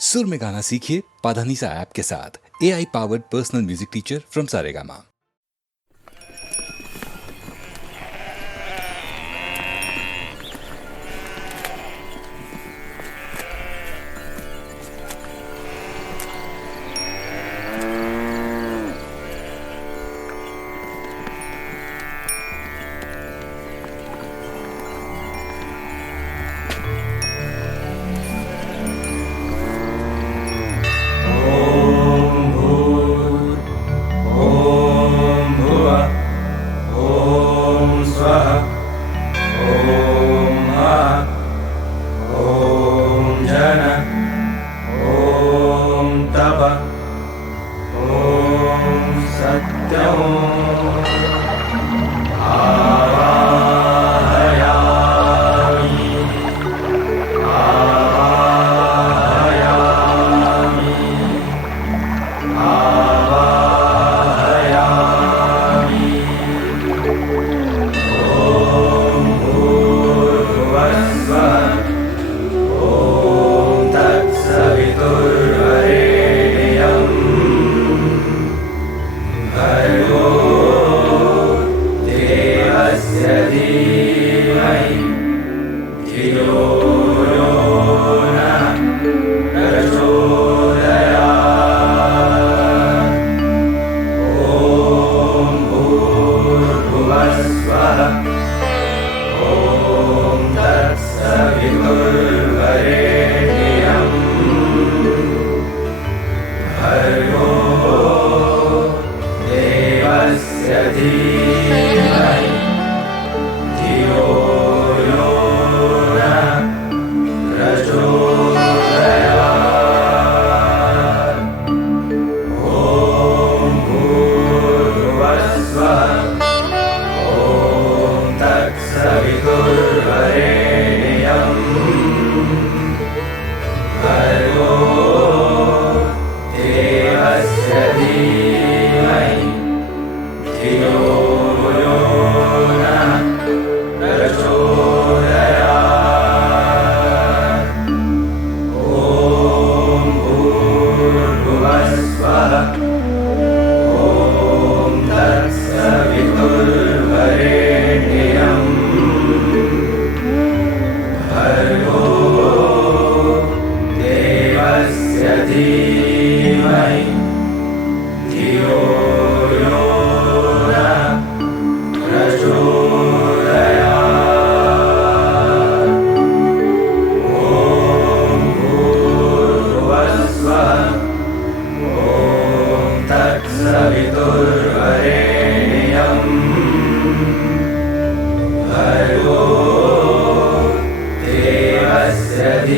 सुर में गाना सीखिए पाधानीसा ऐप के साथ। AI powered personal music teacher from Saregama.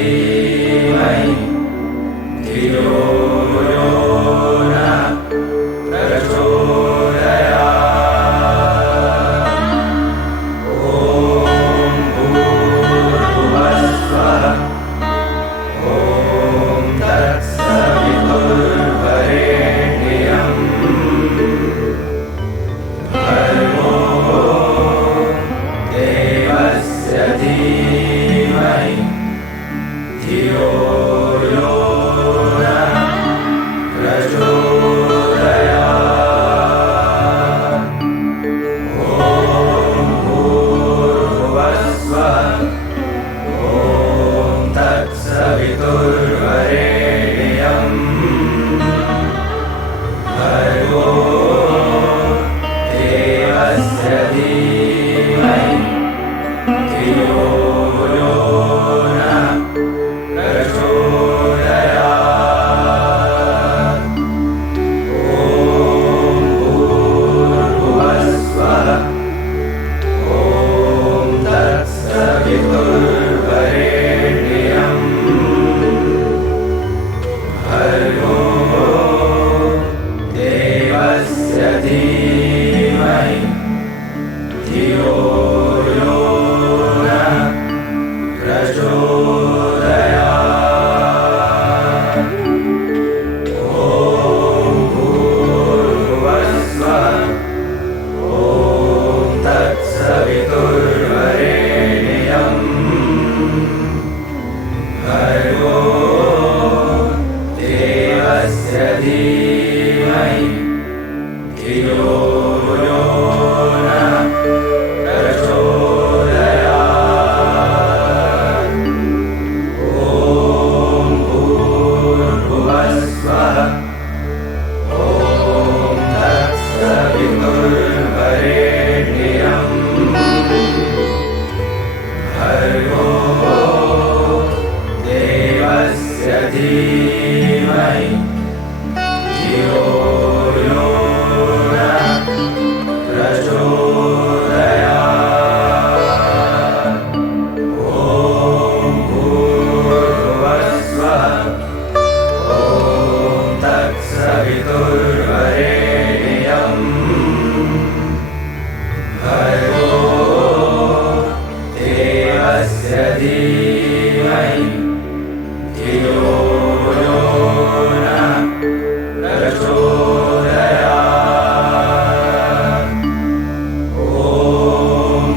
धीमहि धियो धीमहि धियो यो नः प्रचोदयात्। ॐ भूर्भुवस्सुवः ॐ तत्सवितुर्वरेण्यम् भर्गो देवस्य धीमहि धियो यो नः प्रचोदयात्। ॐ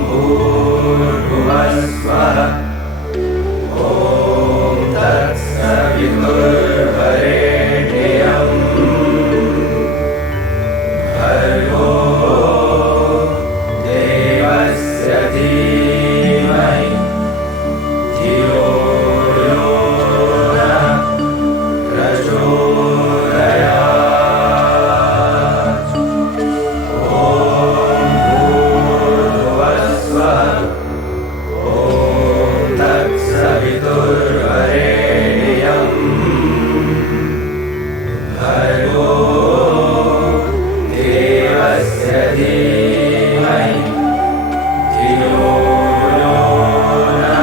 भूर्भुवस्सुवः ॐ तत्सवितुर्वरेण्यम् भर्गो देवस्य धीमहि धियो यो नः प्रचोदयात्। ॐ भूर्भुवस्सुवः ॐ तत्सवितुर्वरेण्यम् भर्गो देवस्य धीमहि धियो यो नः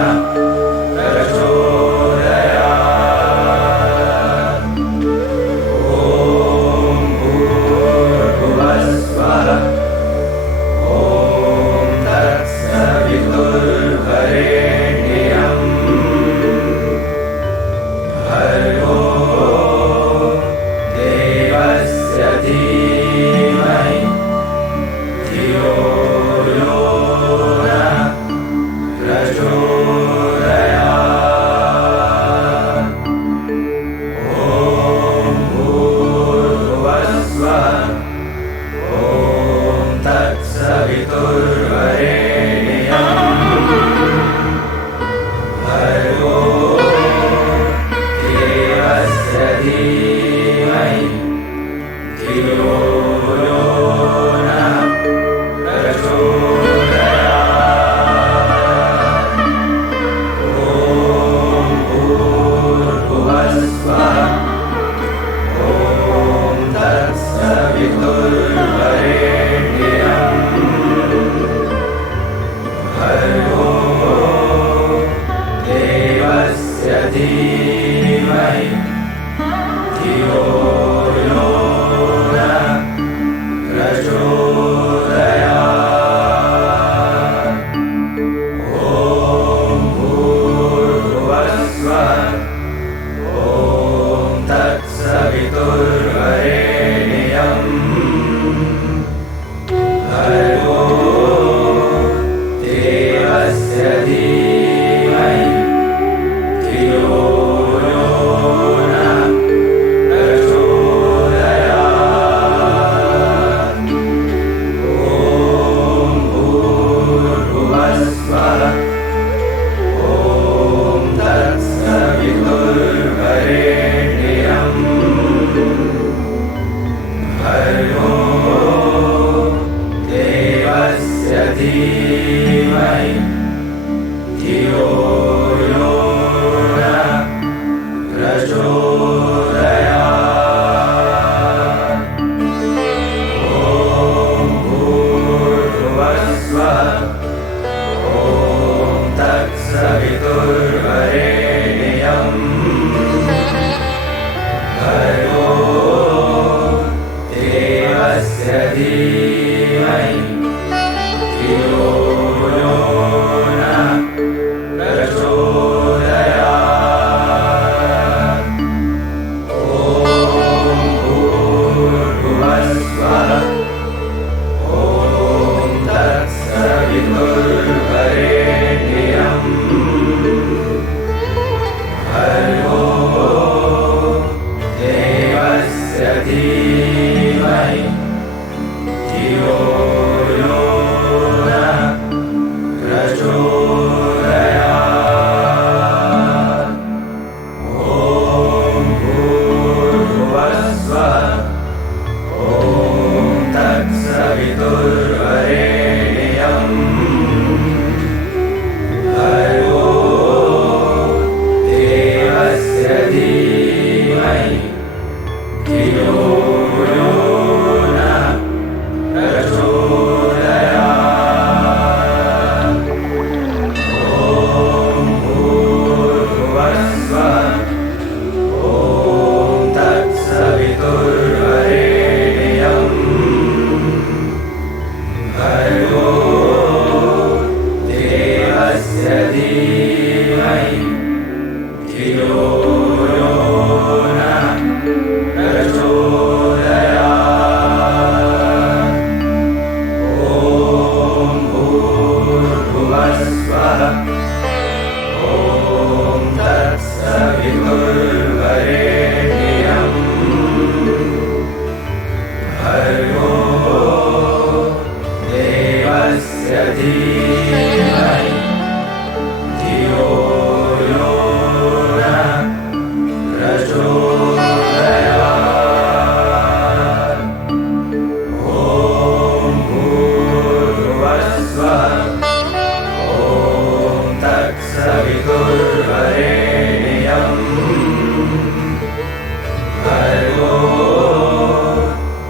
प्रचोदयात्। ॐ भूर्भुवस्सुवः ॐ तत्सवितुर्वरेण्यम् भर्गो देवस्य धीमहि धियो यो नः प्रचोदयात्। ॐ भूर्भुवस्सुवः ॐ तत्सवितुर्वरेण्यम् भर्गो देवस्य धीमहि धियो यो नः प्रचोदयात्। ॐ भूर्भुवस्सुवः ॐ तत्सवितुर्वरेण्यम् भर्गो देवस्य धीमहि धियो यो नः प्रचोदयात्। ॐ भूर्भुवस्सुवः ॐ तत्सवितुर्वरेण्यम् भर्गो देवस्य धीमहि धियो यो नः प्रचोदयात्। ॐ भूर्भुवस्सुवः ॐ तत्सवितुर्वरेण्यम् भर्गो देवस्य धीमहि धियो यो नः प्रचोदयात्। ॐ भूर्भुवस्सुवः ॐ तत्सवितुर्वरेण्यम् भर्गो देवस्य धीमहि धियो यो नः प्रचोदयात्। ॐ धियो यो नः प्रचोदयात्। ॐ भूर्भुवस्सुवः ॐ तत्सवितुर्वरेण्यम् भर्गो देवस्य धीमहि धियो यो नः प्रचोदयात्। ॐ भूर्भुवस्सुवः ॐ तत्सवितुर्वरेण्यम् भर्गो देवस्य धीमहि धियो यो नः प्रचोदयात्। ॐ भूर्भुवस्सुवः ॐ तत्सवितुर्वरेण्यम् भर्गो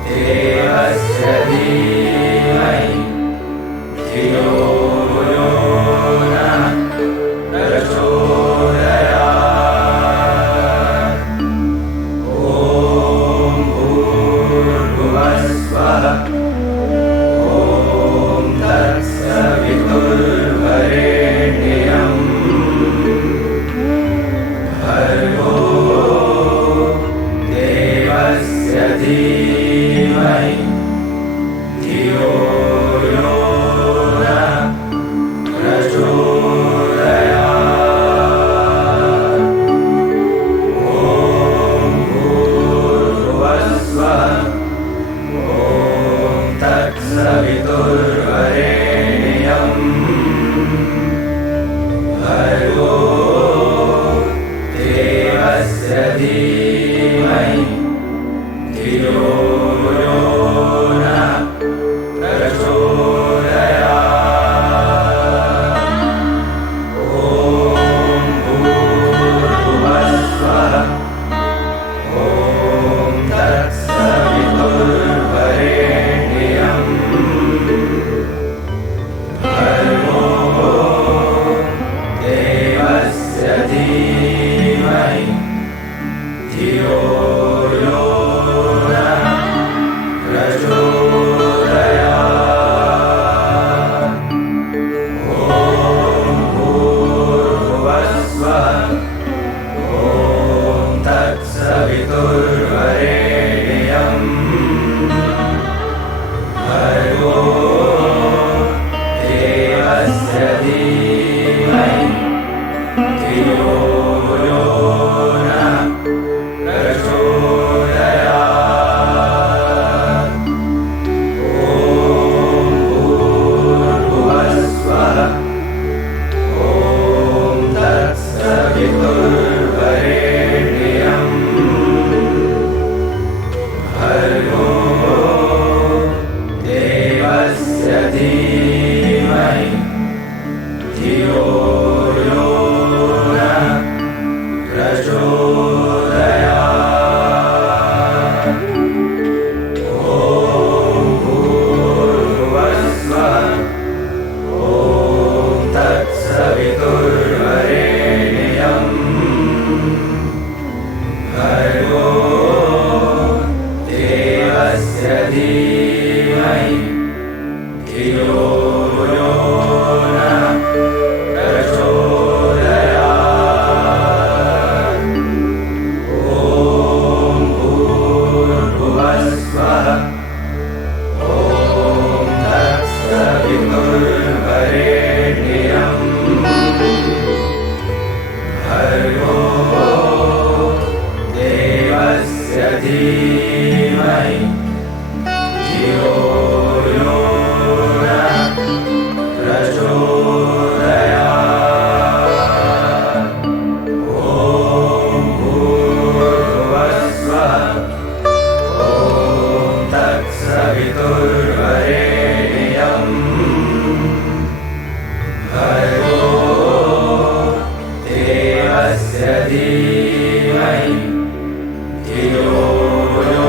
देवस्य धीमहि धियो यो नः प्रचोदयात्। ॐ भूर्भुवस्सुवः ॐ तत्सवितुर्वरेण्यम् भर्गो देवस्य धीमहि धियो यो नः प्रचोदयात्। ॐ भूर्भुवस्सुवः ॐ तत्सवितुर्वरेण्यम् भर्गो देवस्य धीमहि धियो यो नः प्रचोदयात्। ॐ भूर्भुवस्सुवः ॐ तत्सवितुर्वरेण्यम् भर्गो देवस्य धीमहि धियो यो नः प्रचोदयात्। ॐ भूर्भुवस्सुवः ॐ तत्सवितुर्वरेण्यम् भर्गो देवस्य धीमहि धियो यो नः प्रचोदयात्। ॐ भूर्भुवस्सुवः ॐ तत्सवितुर्वरेण्यम् भर्गो देवस्य धीमहि धियो यो नः प्रचोदयात्। ॐ भूर्भुवस्सुवः ॐ तत्सवितुर्वरेण्यम् भर्गो देवस्य धीमहि धियो यो नः प्रचोदयात्। ॐ भूर्भुवस्सुवः ॐ तत्सवितुर्वरेण्यम् भर्गो देवस्य धीमहि धियो यो नः प्रचोदयात्। ॐ भूर्भुवस्सुवः ॐ तत्सवितुर्वरेण्यम् भर्गो देवस्य धीमहि धियो यो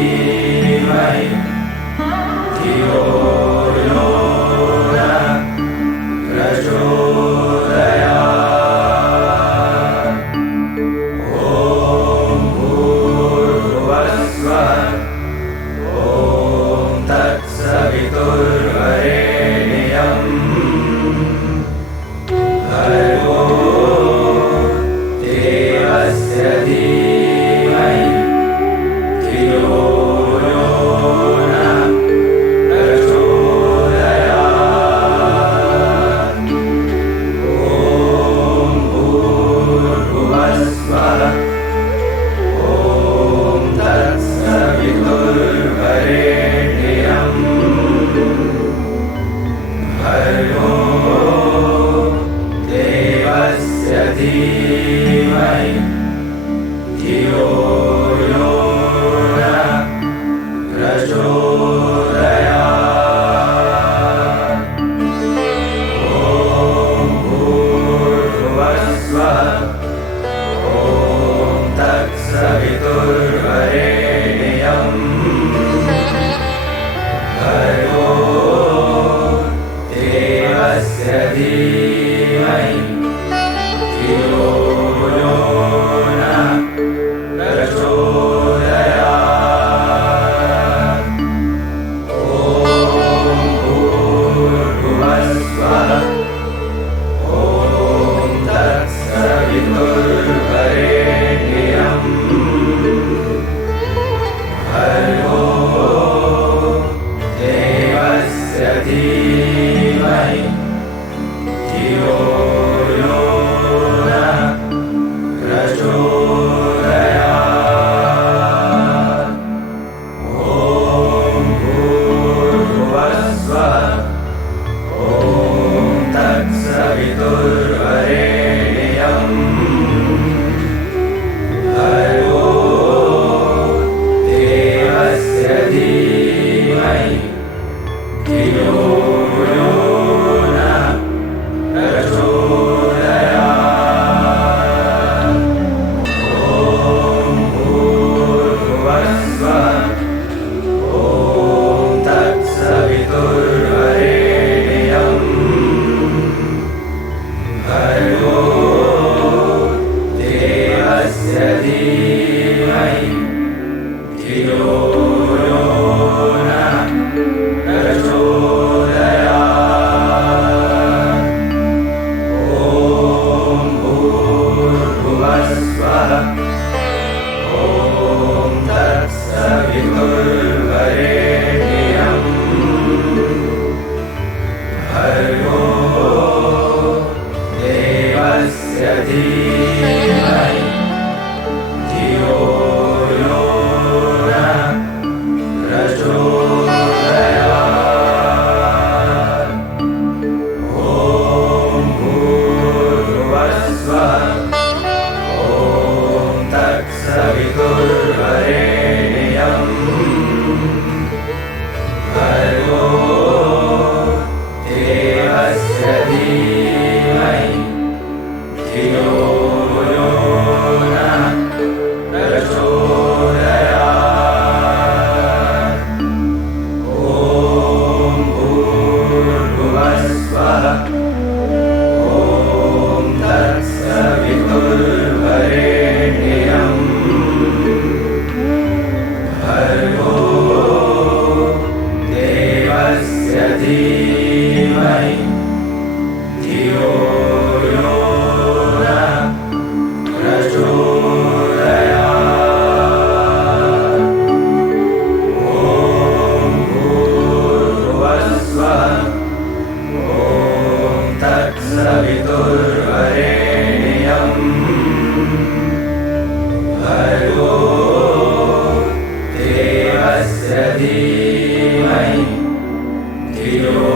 धीमहि धियो यो नः प्रचोदयात्। ॐ भूर्भुवस्सुवः ॐ तत्सवितुर्वरेण्यम् भर्गो देवस्य धीमहि धियो यो नः प्रचोदयात्। ॐ भूर्भुवस्सुवः ॐ तत्सवितुर्वरेण्यम् भर्गो देवस्य धीमहि धियो यो नः प्रचोदयात्। ॐ भूर्भुवस्सुवः ॐ तत्सवितुर्वरेण्यम् भर्गो देवस्य धीमहि धियो यो नः प्रचोदयात्। ॐ भूर्भुवस्सुवः ॐ तत्सवितुर्वरेण्यम् भर्गो देवस्य धीमहि धियो यो नः प्रचोदयात्। ॐ भूर्भुवस्सुवः ॐ तत्सवितुर्वरेण्यम् भर्गो देवस्य धीमहि धियो यो नः प्रचोदयात्। ॐ भूर्भुवस्सुवः ॐ तत्सवितुर्वरेण्यम् भर्गो देवस्य धीमहि धियो यो नः प्रचोदयात्। ॐ भूर्भुवस्सुवः ॐ तत्सवितुर्वरेण्यम् भर्गो देवस्य धीमहि धियो यो नः प्रचोदयात्। ॐ भूर्भुवस्सुवः ॐ तत्सवितुर्वरेण्यम् भर्गो देवस्य धीमहि धियो यो नः प्रचोदयात्। ॐ भूर्भुवस्सुवः ॐ तत्सवितुर्वरेण्यम् भर्गो देवस्य धीमहि धियो यो नः प्रचोदयात्। ॐ भूर्भुवस्सुवः ॐ तत्सवितुर्वरेण्यम् भर्गो देवस्य धीमहि धियो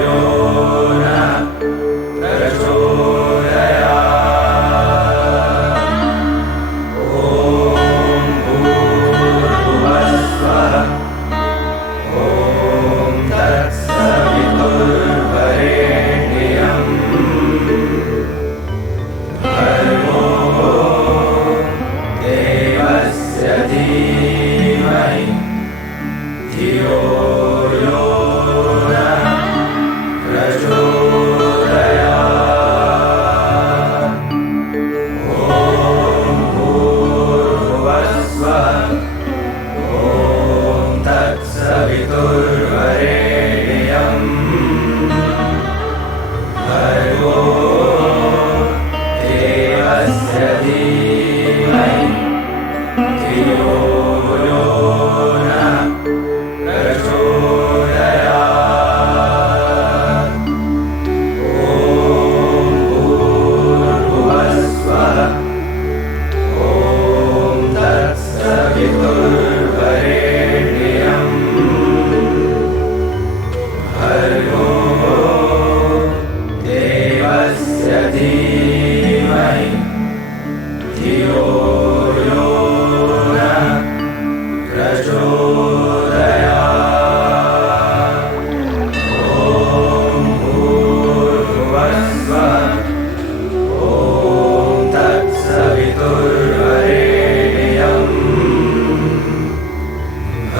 यो नः प्रचोदयात्। ॐ भूर्भुवस्सुवः ॐ तत्सवितुर्वरेण्यम् भर्गो देवस्य धीमहि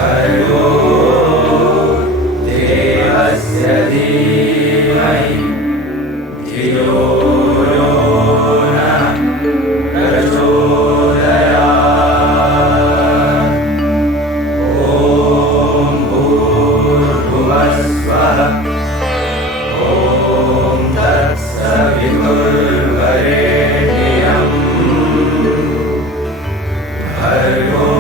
भर्गो देवस्य धीमहि धियो यो नः प्रचोदयात्। ॐ भूर्भुवस्सुवः ॐ तत्सवितुर्वरेण्यम् भर्गो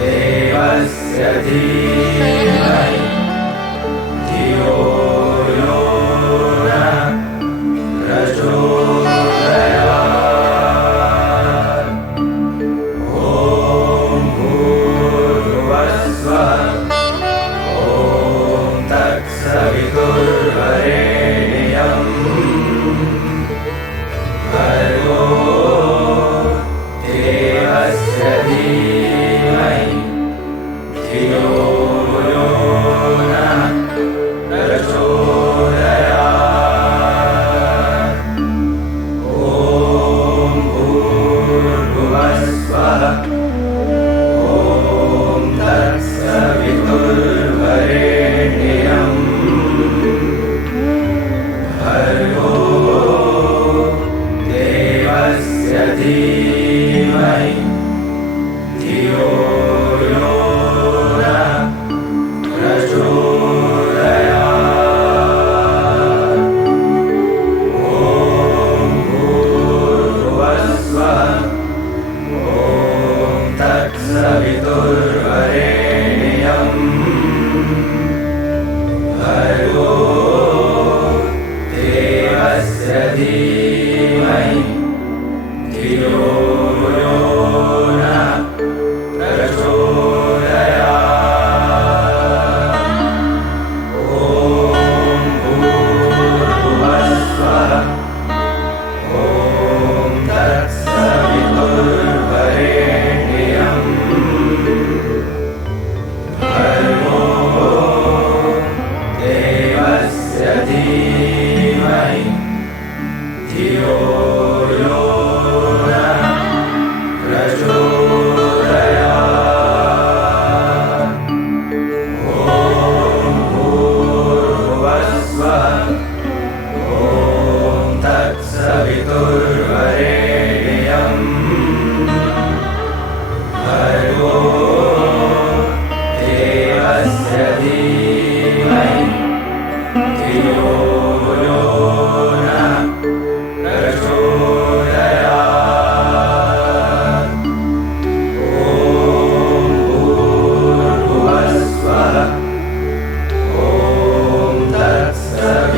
देवस्य धीमहि धियो यो नः प्रचोदयात्। ॐ भूर्भुवस्सुवः ॐ तत्सवितुर्वरेण्यम् भर्गो देवस्य धीमहि धियो यो नः प्रचोदयात्। ॐ भूर्भुवस्सुवः ॐ तत्सवितुर्वरेण्यम् भर्गो देवस्य धीमहि धियो यो नः प्रचोदयात्। ॐ भूर्भुवस्सुवः ॐ तत्सवितुर्वरेण्यम् भर्गो देवस्य धीमहि धियो यो नः प्रचोदयात्। ॐ भूर्भुवस्सुवः ॐ तत्सवितुर्वरेण्यम् भर्गो देवस्य धीमहि धियो यो नः प्रचोदयात्। ॐ भूर्भुवस्सुवः ॐ तत्सवितुर्वरेण्यम् भर्गो देवस्य धीमहि धियो यो नः प्रचोदयात्। ॐ भूर्भुवस्सुवः ॐ तत्सवितुर्वरेण्यम्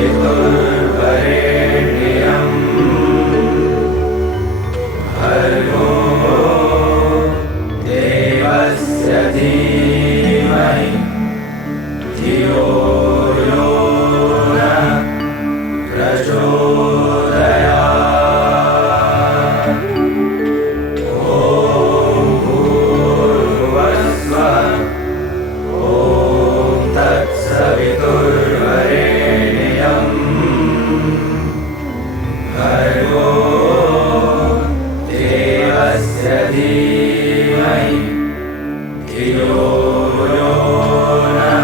भर्गो देवस्य धीमहि धियो यो नः प्रचोदयात्। ॐ भूर्भुवस्सुवः ॐ तत्सवितुर्वरेण्यम् भर्गो देवस्य धीमहि धियो यो नः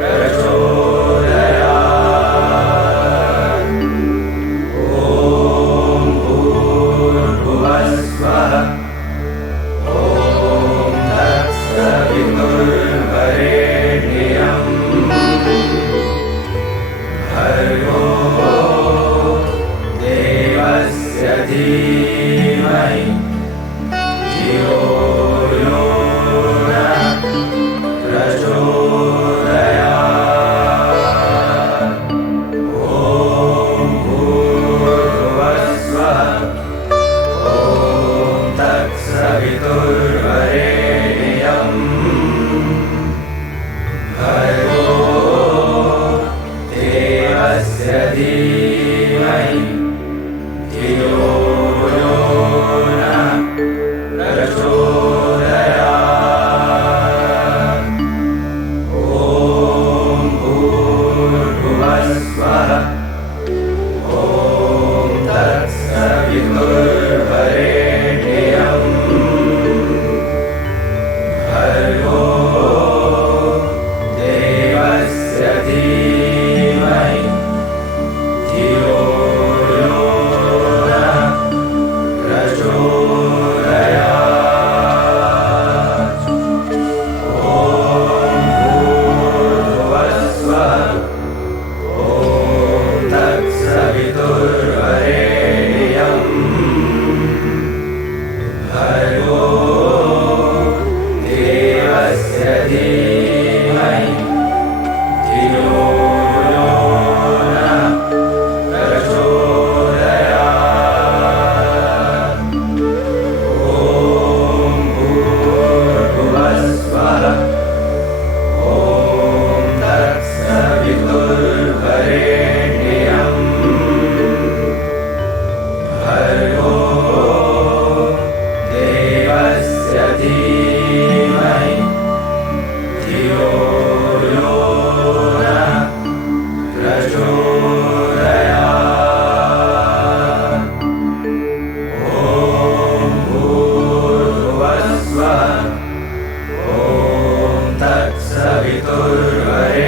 प्रचोदयात्। ॐ भूर्भुवस्सुवः ॐ तत्सवितुर्वरेण्यम् भर्गो देवस्य धीमहि धियो यो नः प्रचोदयात्। ॐ भूर्भुवस्सुवः ॐ तत्सवितुर्वरेण्यम् सवितुर्वरेण्यम्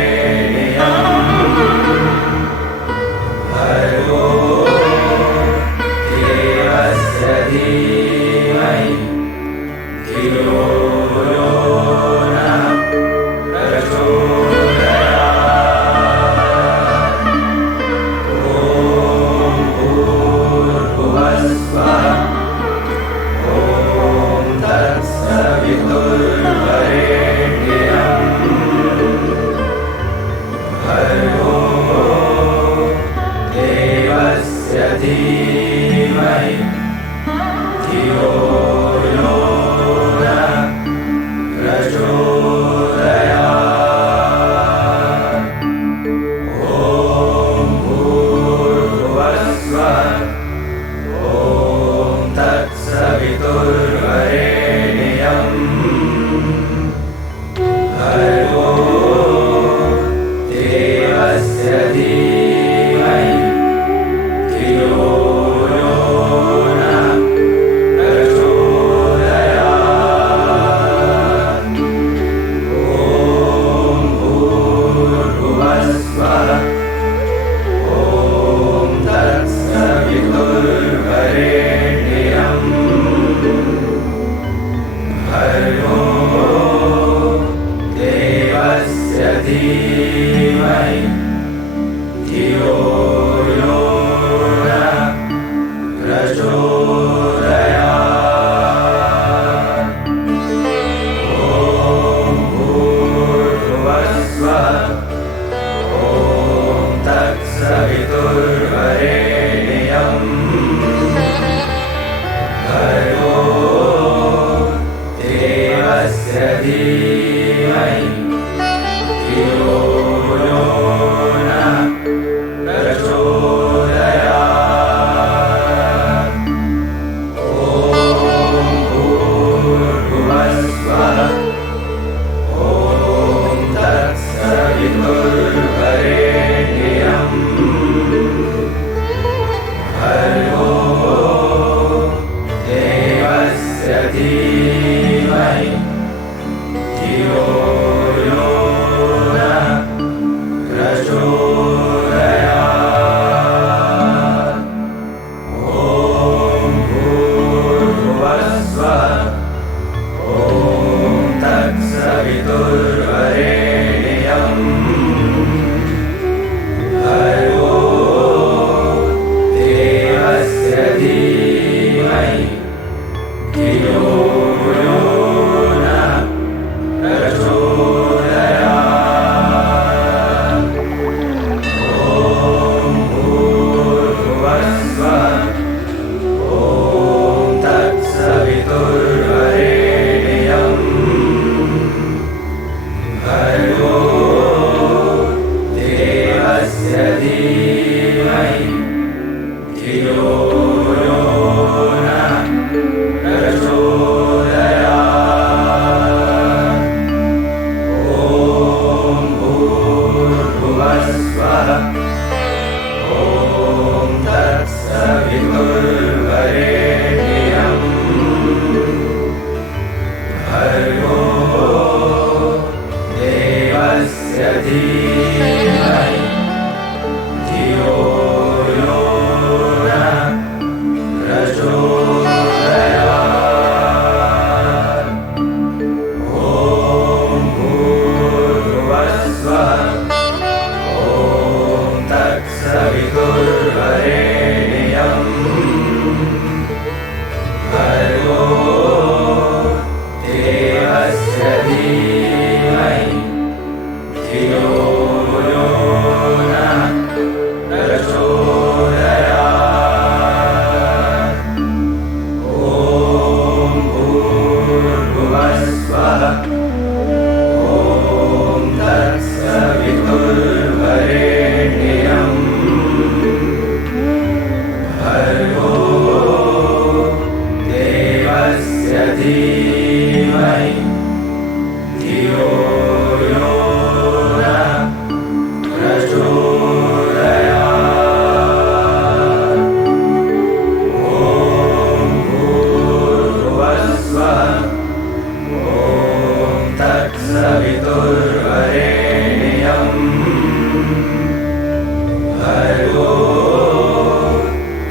भर्गो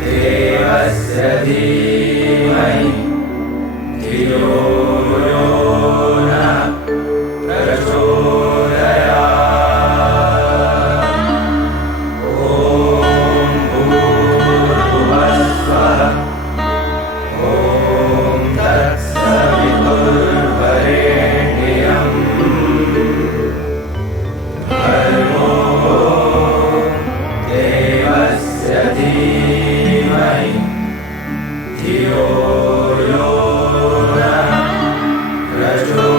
देवस्य धीमहि धियो यो नः प्रचोदयात्। ॐ भूर्भुवस्सुवः ॐ तत्सवितुर्वरेण्यम् भर्गो देवस्य धीमहि धियो यो नः प्रचोदयात्।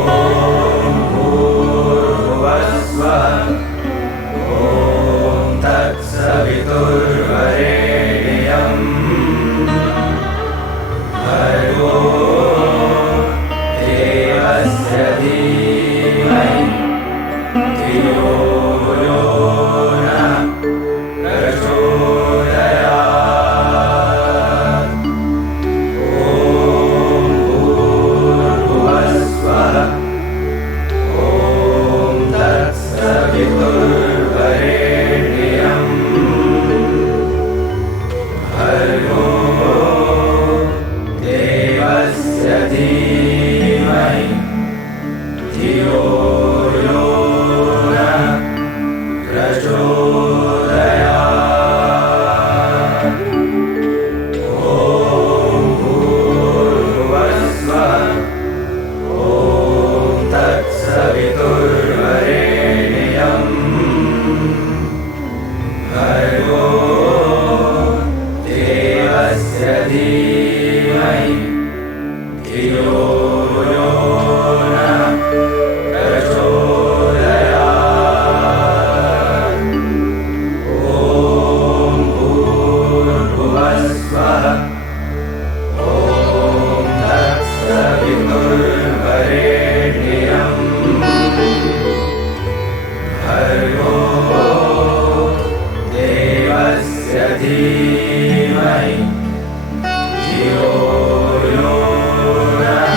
ॐ भूर्भुवस्सुवः ॐ तत्सवितुर्वरेण्यम् भर्गो देवस्य धीमहि धियो यो नः प्रचोदयात्। ॐ भूर्भुवस्सुवः ॐ तत्सवितुर्वरेण्यम् भर्गो देवस्य धीमहि धियो यो नः प्रचोदयात्। ॐ भूर्भुवस्सुवः ॐ तत्सवितुर्वरेण्यम् भर्गो देवस्य धीमहि धियो यो नः प्रचोदयात्। ॐ भूर्भुवस्सुवः ॐ तत्सवितुर्वरेण्यम् भर्गो देवस्य धीमहि धियो यो नः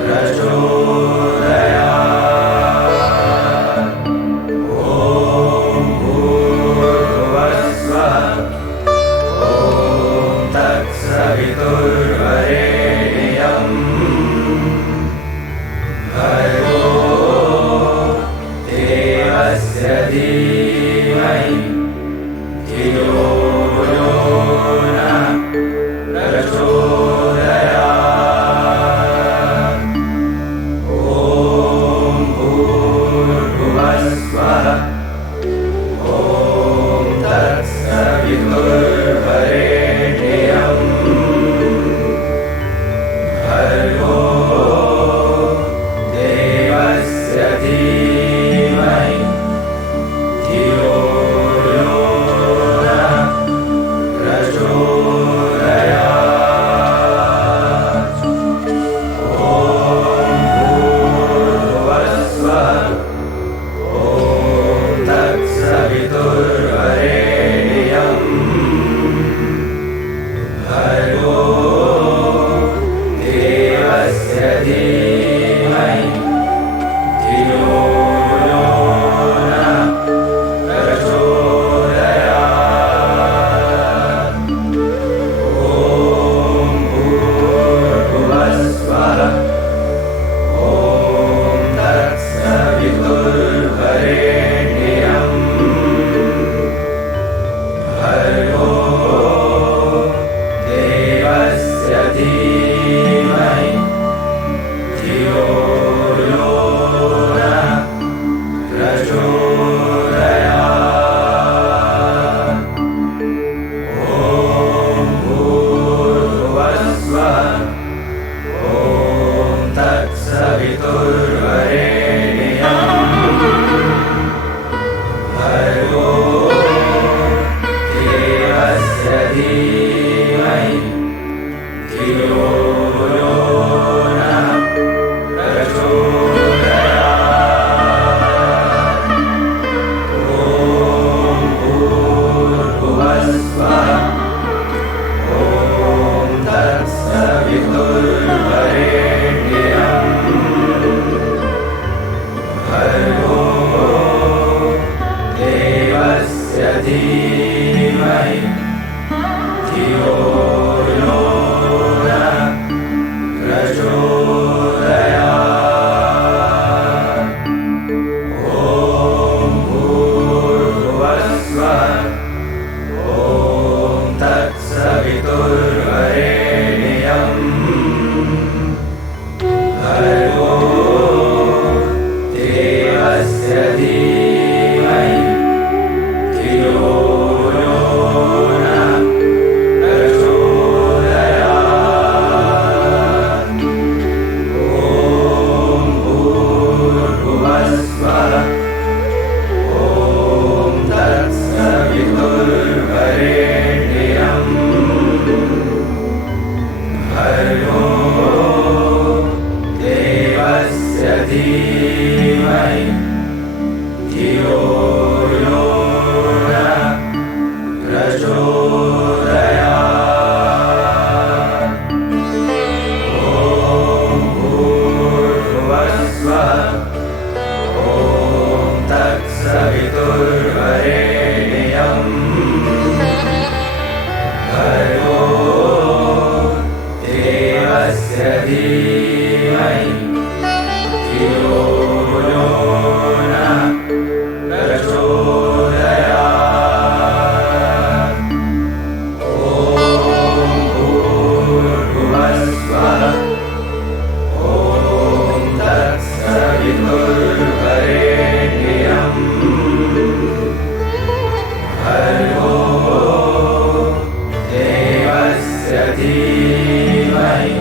प्रचोदयात्। ॐ भूर्भुवस्सुवः ॐ तत्सवितुर्वरेण्यम् भर्गो देवस्य धीमहि धियो यो नः प्रचोदयात्। ॐ भूर्भुवस्सुवः ॐ तत्सवितुर्वरेण्यम् भर्गो देवस्य धीमहि धियो यो नः प्रचोदयात्। ॐ भूर्भुवस्सुवः ॐ तत्सवितुर्वरेण्यम् भर्गो देवस्य धीमहि धियो यो नः प्रचोदयात्। ॐ भूर्भुवस्सुवः ॐ तत्सवितुर्वरेण्यम् भर्गो देवस्य धीमहि धियो यो नः प्रचोदयात्। ॐ भूर्भुवस्सुवः ॐ तत्सवितुर्वरेण्यम् भर्गो देवस्य धीमहि धियो यो नः प्रचोदयात्। ॐ भूर्भुवस्सुवः ॐ तत्सवितुर्वरेण्यम् भर्गो देवस्य धीमहि धियो यो नः प्रचोदयात्। ॐ भूर्भुवस्सुवः ॐ तत्सवितुर्वरेण्यम् भर्गो देवस्य धीमहि धियो यो नः प्रचोदयात्। ॐ भूर्भुवस्सुवः ॐ तत्सवितुर्वरेण्यम् भर्गो देवस्य धीमहि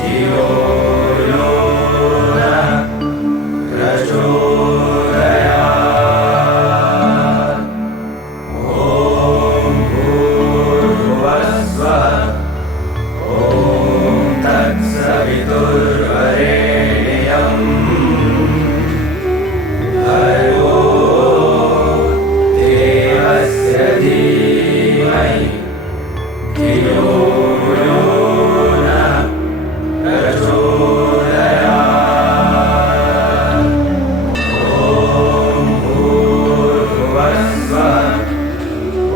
धियो यो नः प्रचोदयात्। ॐ भूर्भुवस्सुवः ॐ तत्सवितुर्वरेण्यम् भर्गो देवस्य धीमहि धियो यो नः प्रचोदयात्। ॐ भूर्भुवस्सुवः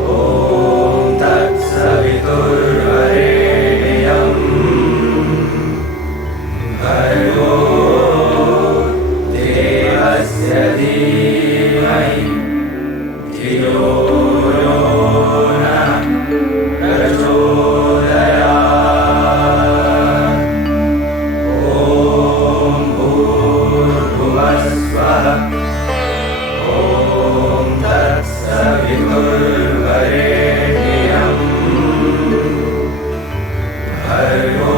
ॐ तत्सवितुर्वरेण्यम् भर्गो देवस्य धीमहि धियो यो नः प्रचोदयात्। ॐ भूर्भुवस्सुवः ॐ तत्सवितुर्वरेण्यम् भर्गो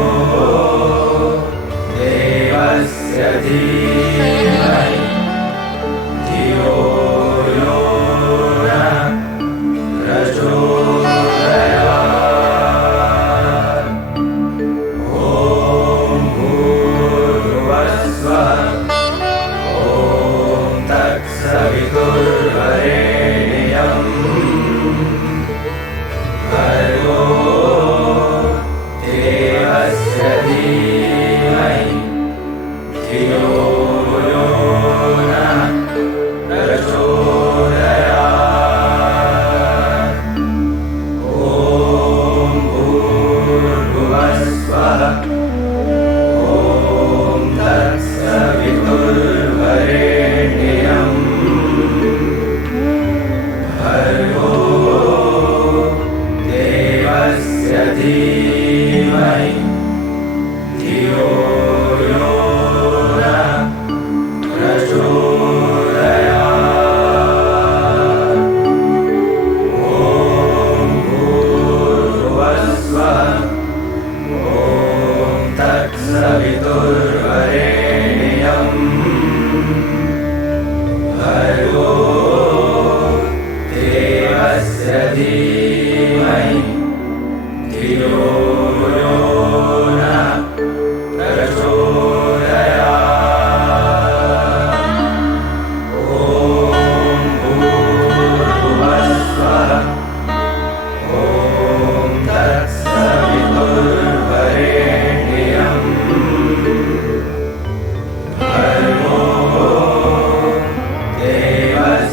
देवस्य धीमहि धियो यो नः प्रचोदयात्। ॐ भूर्भुवस्सुवः ॐ तत्सवितुर्वरेण्यम् भर्गो देवस्य धीमहि धियो यो नः प्रचोदयात्। ॐ भूर्भुवस्सुवः ॐ तत्सवितुर्वरेण्यम् भर्गो देवस्य धीमहि धियो यो नः प्रचोदयात्। ॐ भूर्भुवस्सुवः ॐ तत्सवितुर्वरेण्यम् भर्गो देवस्य धीमहि धियो यो नः प्रचोदयात्। ॐ भूर्भुवस्सुवः ॐ तत्सवितुर्वरेण्यम् भर्गो देवस्य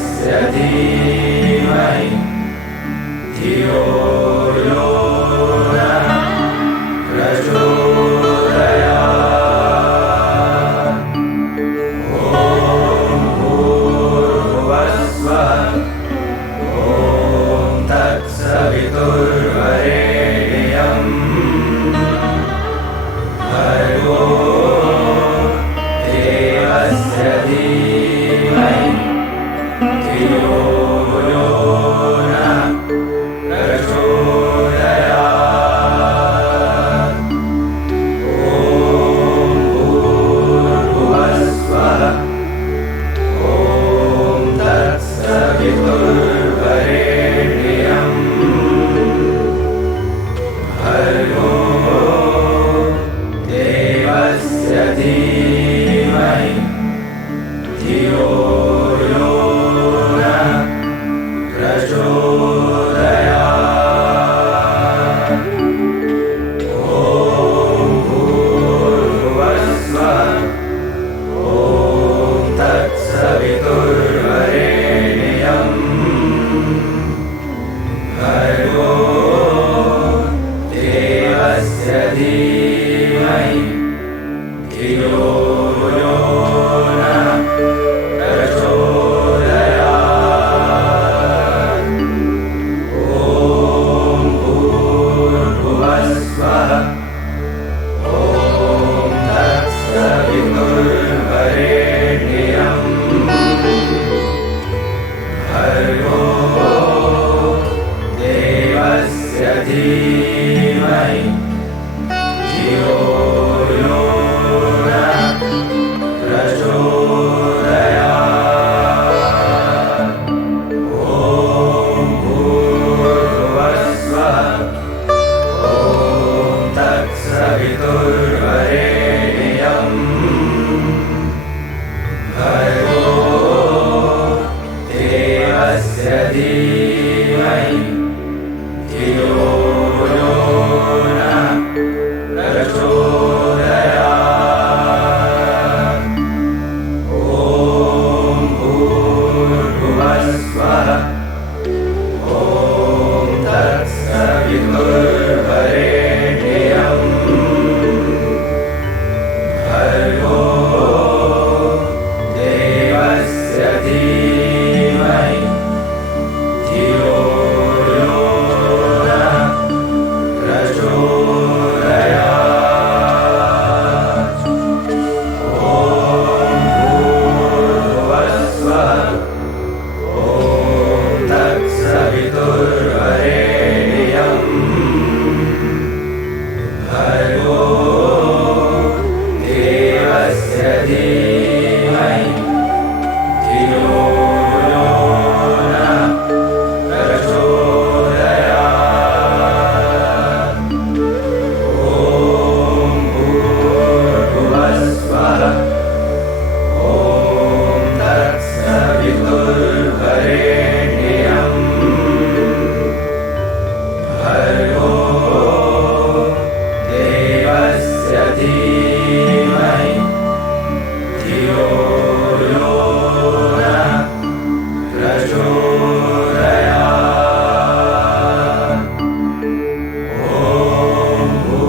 धीमहि धियो यो नः प्रचोदयात्। ॐ भूर्भुवस्सुवः ॐ तत्सवितुर्वरेण्यम् भर्गो देवस्य धीमहि धियो यो नः प्रचोदयात्। ॐ भूर्भुवस्सुवः ॐ तत्सवितुर्वरेण्यम् भर्गो देवस्य धीमहि धियो यो नः प्रचोदयात्। ॐ भूर्भुवस्सुवः ॐ तत्सवितुर्वरेण्यम् भर्गो देवस्य धीमहि धियो यो नः प्रचोदयात्। ॐ भूर्भुवस्सुवः ॐ तत्सवितुर्वरेण्यम् भर्गो देवस्य धीमहि धियो यो नः प्रचोदयात्। ॐ भूर्भुवस्सुवः ॐ तत्सवितुर्वरेण्यम् भर्गो देवस्य धीमहि धियो यो नः प्रचोदयात्। ॐ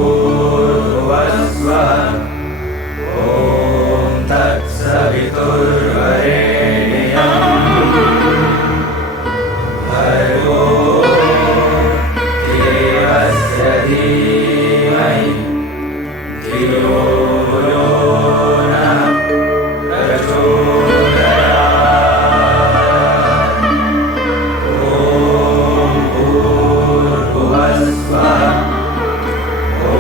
भूर्भुवस्सुवः ॐ तत्सवितुर्वरेण्यम् भर्गो देवस्य धीमहि धियो यो नः प्रचोदयात्। ॐ भूर्भुवस्सुवः ॐ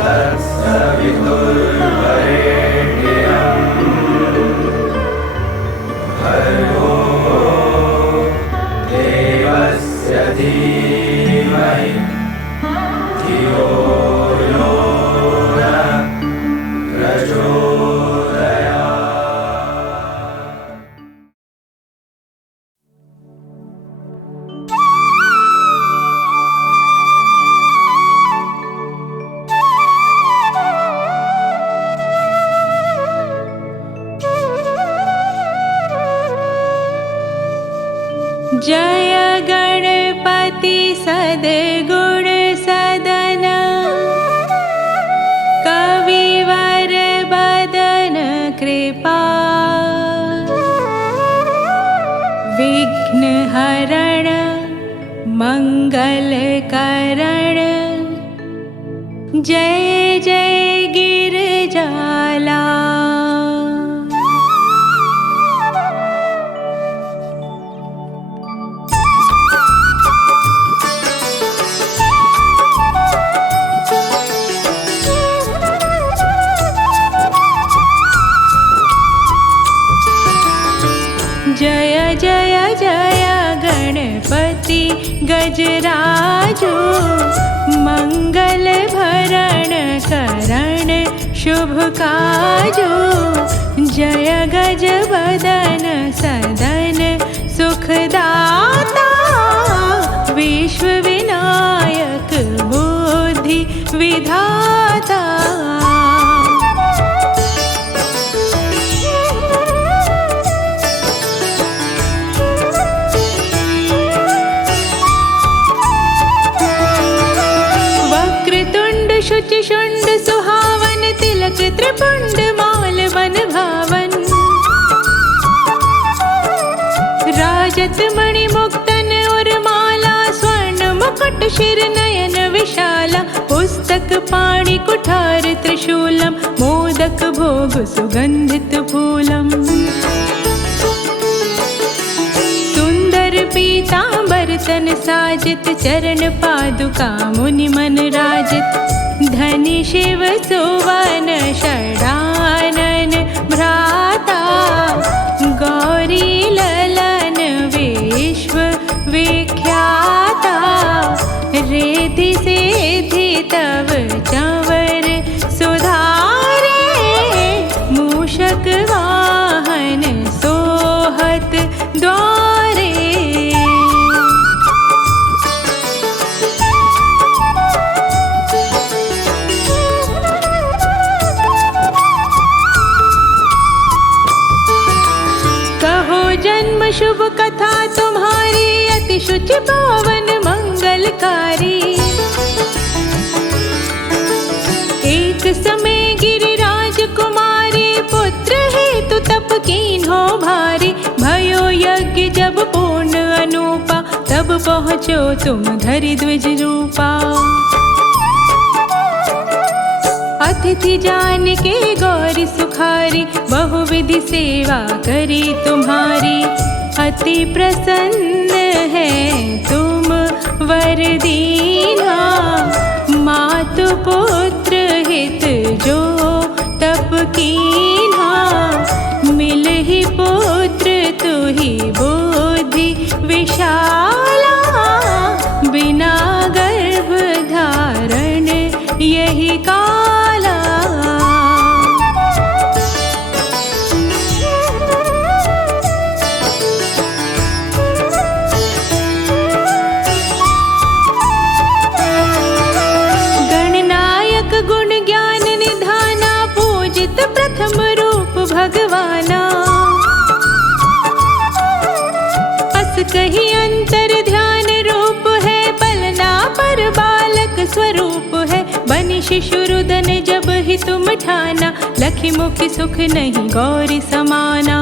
तत्सवितुर्वरेण्यम् भर्गो देवस्य धीमहि धियो यो नः प्रचोदयात्। जय गणपति सद्गुण सदन कविवर बदन कृपा विघ्न हरण मंगल करण जय जय गिरजाला। जय जय जय गणपति गजराजो मंगल भरण करण शुभ काजो। जय गज बदन सदन सुखदाता विश्व विनायक बुद्धि विधाता। शुचि सुहावन तिलक त्रिपुंड माल बन भावन। राजत मणि मुक्तन और माला स्वर्ण मुकुट शिर नयन विशाला। पुस्तक पाणि कुठार त्रिशूलम मोदक भोग सुगंधित फूलम। सुंदर पीतांबर तन साजित चरण पादुका मुनि मन राजित। धनि शिव सुवन षडानन भ्राता गौरी ललन विश्व विख्याता। रिद्धि सिद्धि तव चंवर सुधारे मूषक वाहन सोहत द्वारे। जन्म शुभ कथा तुम्हारी अति शुचि पावन मंगलकारी। एक समय गिरिराज कुमारी पुत्र हेतु तप कीन्हो भारी। भयो यज्ञ जब पूर्ण अनूपा तब पहुँचो तुम धरि द्विज रूपा। अतिथि जान के गौरी सुखारी बहुविधि सेवा करी तुम्हारी। अति प्रसन्न है तुम वर दीना। मातु पुत्र हित जो तप कीन्हा। मिल ही पुत्र तुहि बुद्धि विशाला। बिना गर्भ धारण यही काला। गणनायक गुण ज्ञान निधाना पूजित प्रथम रूप भगवाना। अस कही अंतर ध्यान रूप है पलना पर बालक स्वरूप है। बनि शिशु रुदन जब ही तुम ठाना। लखी मुखी सुख नहीं गौरी समाना।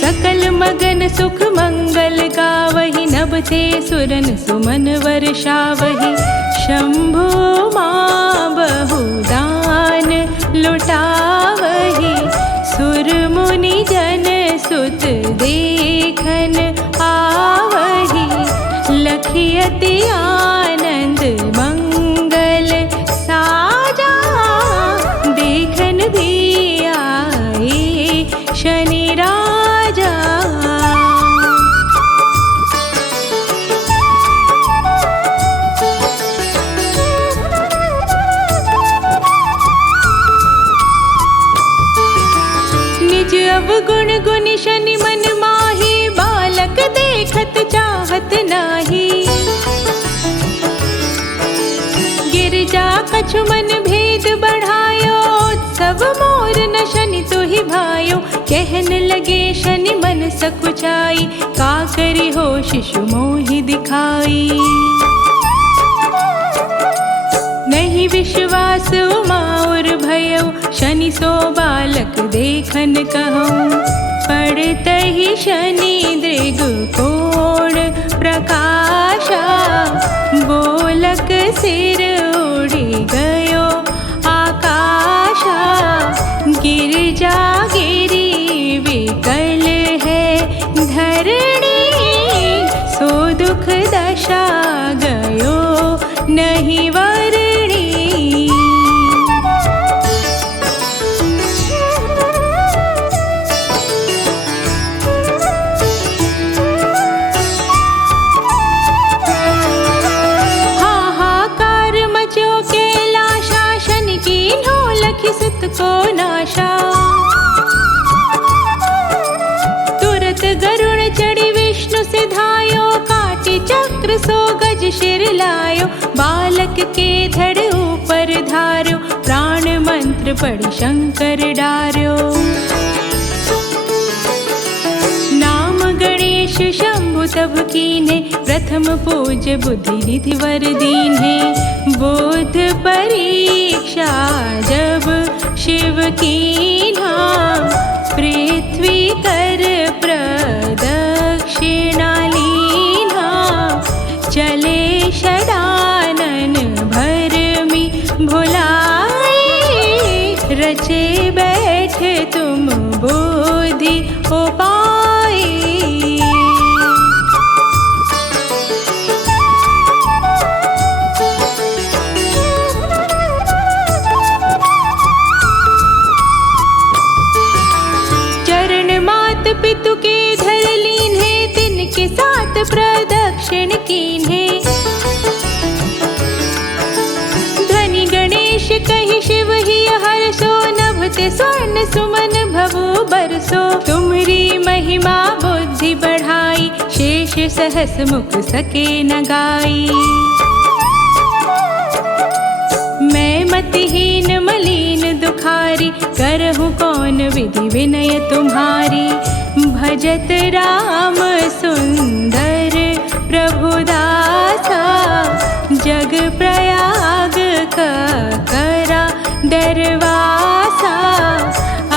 सकल मगन सुख मंगल गावहि। नभ थे सुरन सुमन वर्षावहि। शंभु मां बहुदान लुटावहि। सुर मुनि जन सुत देखन आवहि। लखी अति आनंद मंगल साजा। देखन भी आए शनि राजा। निज अवगुण गुनि शनि मन माही। बालक देखत चाहत नाही। गिरजा कछु मन भेद बढ़ायो। उत्सव मोर न शनि तुहि भायो। कहन लगे शनि मन सकुचाई। का करी हो शिशु मोहि दिखाई। नहीं विश्वास उमा और भयो। शनि सो बालक देखन कहूँ। पड़त ही शनि दृग कोण प्रकाशा। बोलक सिर उड़ी गयो आकाशा। गिरजा गिरी विकल है धरणी। सो दुख दशा गयो नहीं वरणी। सुत को नाशा। तुरत गरुड़ चढ़ी विष्णु सिधायो। काटी चक्र सो गज शिर लायो। बालक के धड़ ऊपर धार्यो। प्राण मंत्र पढ़ि शंकर डार्यो। नाम गणेश शंभु तब कीन्हे। प्रथम पूज बुद्धि निधि वर दीन्हे। कीन्हा पृथ्वी कर प्रदक्षिणा लीन्हा चले षडानन भरमि भुलाए रचे बैठ तुम बुद्धि उपाय। चरण मात पितु के धर लीन्हे तिनके साथ प्रदक्षिण कीन्हे ध्वनि गणेश कहि शिव ही हर्षो नभते स्वर्ण सुमन भवु बरसो तुमरी महिमा बुद्धि बढ़ाई शेष सहस मुख सके न गाई। मैं मतिहीन मलिन दुखारी करहूँ कौन विधि विनय तुम्हारी भजत राम सुंदर प्रभुदासा जग प्रयाग का करा दरवासा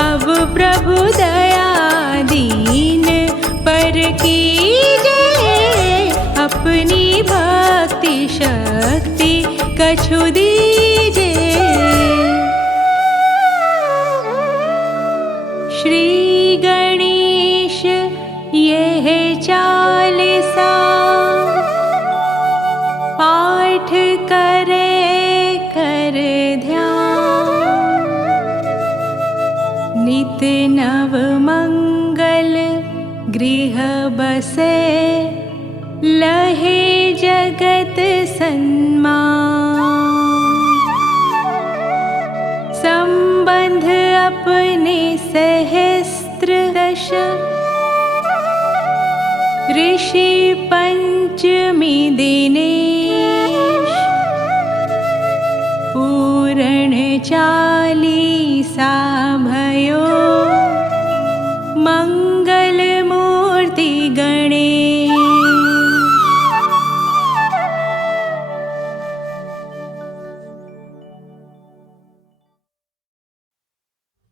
अब प्रभु दया दीन पर कीजे अपनी भक्ति शक्ति कछु दीजे। श्री गणेश यह चालीसा पाठ करे कर ध्यान नित नव मंगल गृह बसे लहे जगत सन्मान संबंध अपने सहस्त्र दश ऋषि पंचमी दिनेश पूर्ण चालीसा भयो मंगल मूर्ति गणेश।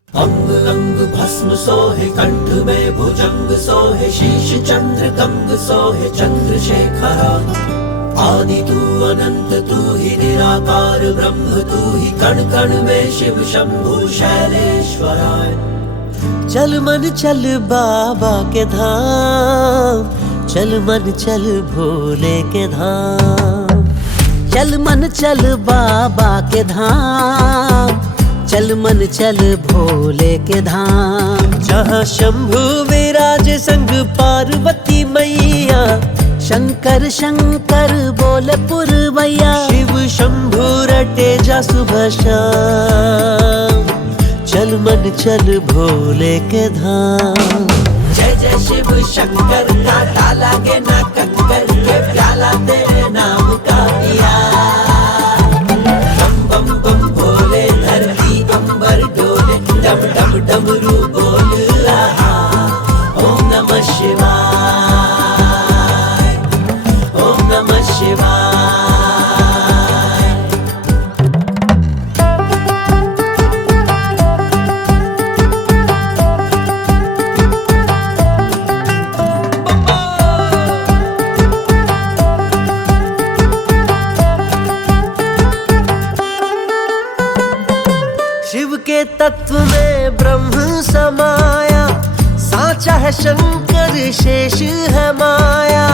अंग अंग भस्म सोहे कंठ में भुजंग सोहे शीश चंद्र कंग सोहे चंद्रशेखरा आदि तू अनंत तू ही निराकार ब्रह्म तू ही कण कण में शिव शंभु शैलेश्वराय। चल मन चल बाबा के धाम चल मन चल भोले के धाम चल मन चल बाबा के धाम चल मन चल भोले के धाम जहाँ शंभु विराज संग पार्वती मैया शंकर शंकर बोले पुरवैया शिव शंभु रटे जा सुबह शाम चल मन चल भोले के धाम। जय जय शिव शंकर का डाला के ना कंकर के प्याला तेरे नाम का पिया बम बम बम भोले धरती अंबर डोले डम डम डमरू बोल रहा ओम नमः शिवाय ओम नमः शिवाय। शिव के तत्व में ब्रह्म समाया साचा है शंकर शेष है माया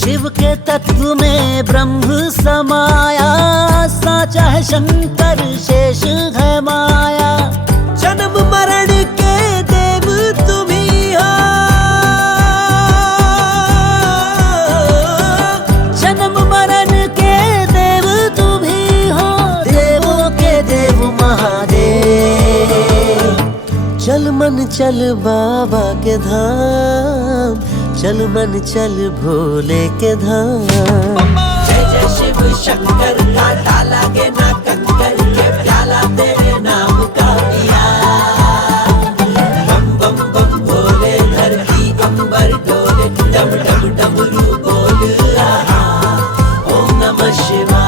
शिव के तत्व में ब्रह्म समाया साचा है शंकर शेष है माया जन्म मरण के देव तुम्ही हो जन्म मरण के देव तुम्ही हो देवों के देव महादेव। चल मन चल बाबा के धाम चल मन चल भोले के धाम। जय जय शिव शंकर का डाला के ना कंकर के प्याला तेरे नाम का पिया बम बम बम भोले धरती अंबर डोले डम डम डमरू बोल रहा ओम नमः शिवाय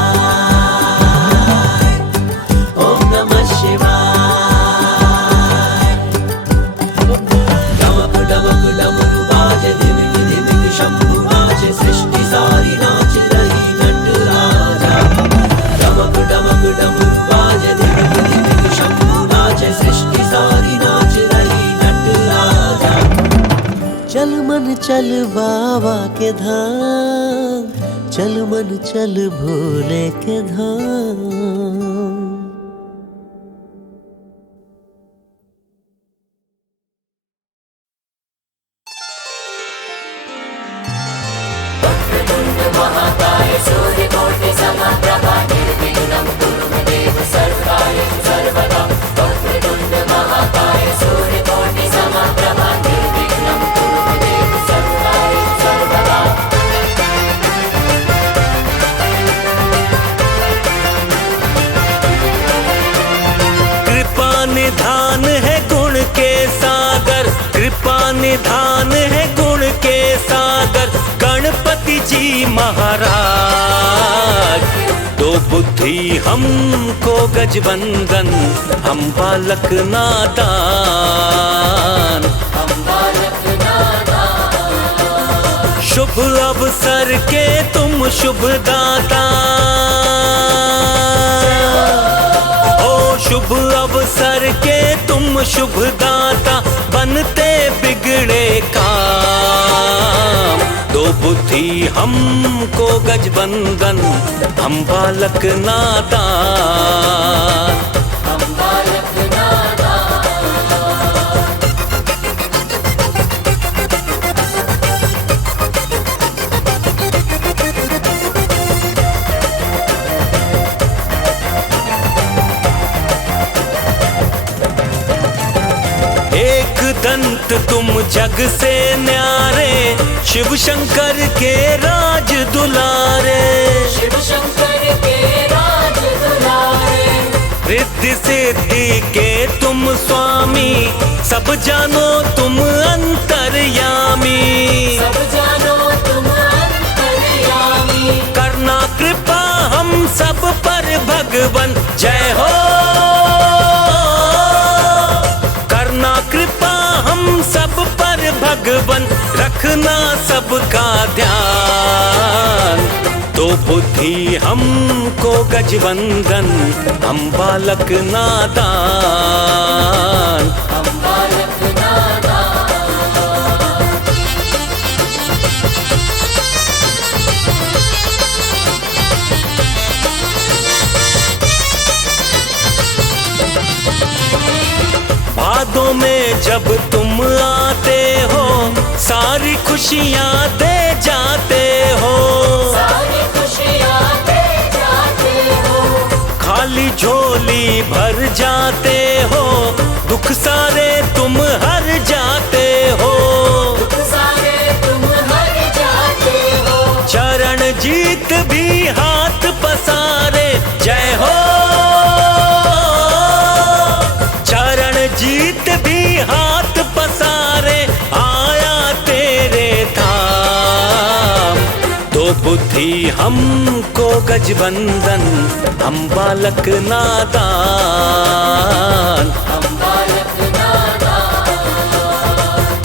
चल बाबा के धाम, चल मन चल भोले के धाम। महाकाय सूर्यकोटि समप्रभा निर्विघ्नं कुरु मे देव सर्वकार्येषु सर्वदा। वक्रतुण्ड महाकाय सूर्यकोटि समप्रभा निर्विघ्नं कुरु मे देव सर्वकार्येषु सर्वदा। कृपा निधान है गुण के सागर, कृपा निधान है गुण के सागर, गणपति जी महाराज। दो बुद्धि हमको गजबंदन, हम बालक नादान। शुभ अवसर के तुम शुभ दाता, ओ शुभ अवसर के तुम शुभ दाता, बनते बिगड़े काम। दो बुद्धि हमको गजबंदन, हम बालक नादान। एक दंत तुम जग से न्यारे, शिव शंकर के राज दुलारे। शिव शंकर के राज दुलारे, रिद्धि सिद्धि के तुम स्वामी, सब जानो तुम अंतर्यामी। सब जानो तुम अंतर्यामी। करना कृपा हम सब पर भगवन, जय हो। करना कृपा हम सब पर भगवन, रखना सबका ध्यान। तो बुद्धि हमको गजबंदन, हम बालक नादान। भादों में जब तुम आते हो, सारी खुशियाँ दे जाते हो। सारी खुशियाँ दे जाते हो। खाली झोली भर जाते हो, दुख सारे तुम हर जाते हो। दुख सारे तुम हर जाते हो। चरण जीत भी हाथ पसारे, जय हो। चरण जीत भी हाथ पसारे, आया तेरे धाम। तो बुद्धि हमको गजबंदन, हम बालक नादान।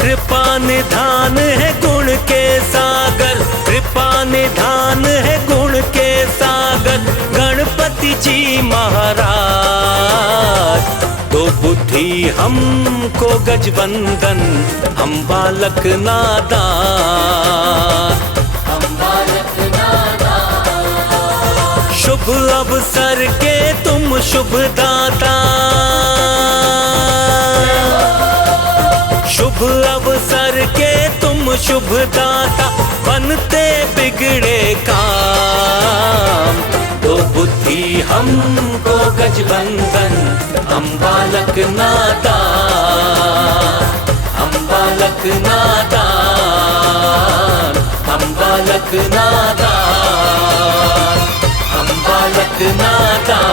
कृपा निधान है गुण के सागर, कृपा निधान है गुण के सागर, गणपति जी महाराज। तो बुद्धि हमको गजबंदन, हम बालक नादान। शुभ अवसर के तुम शुभ दाता, शुभ अवसर के तुम शुभ दाता, बनते बिगड़े काम। तो बुद्धि हमको गजबंदन, हम बालक नादान। हम बालक नादान, हम बालक नादान, हम बालक नादान।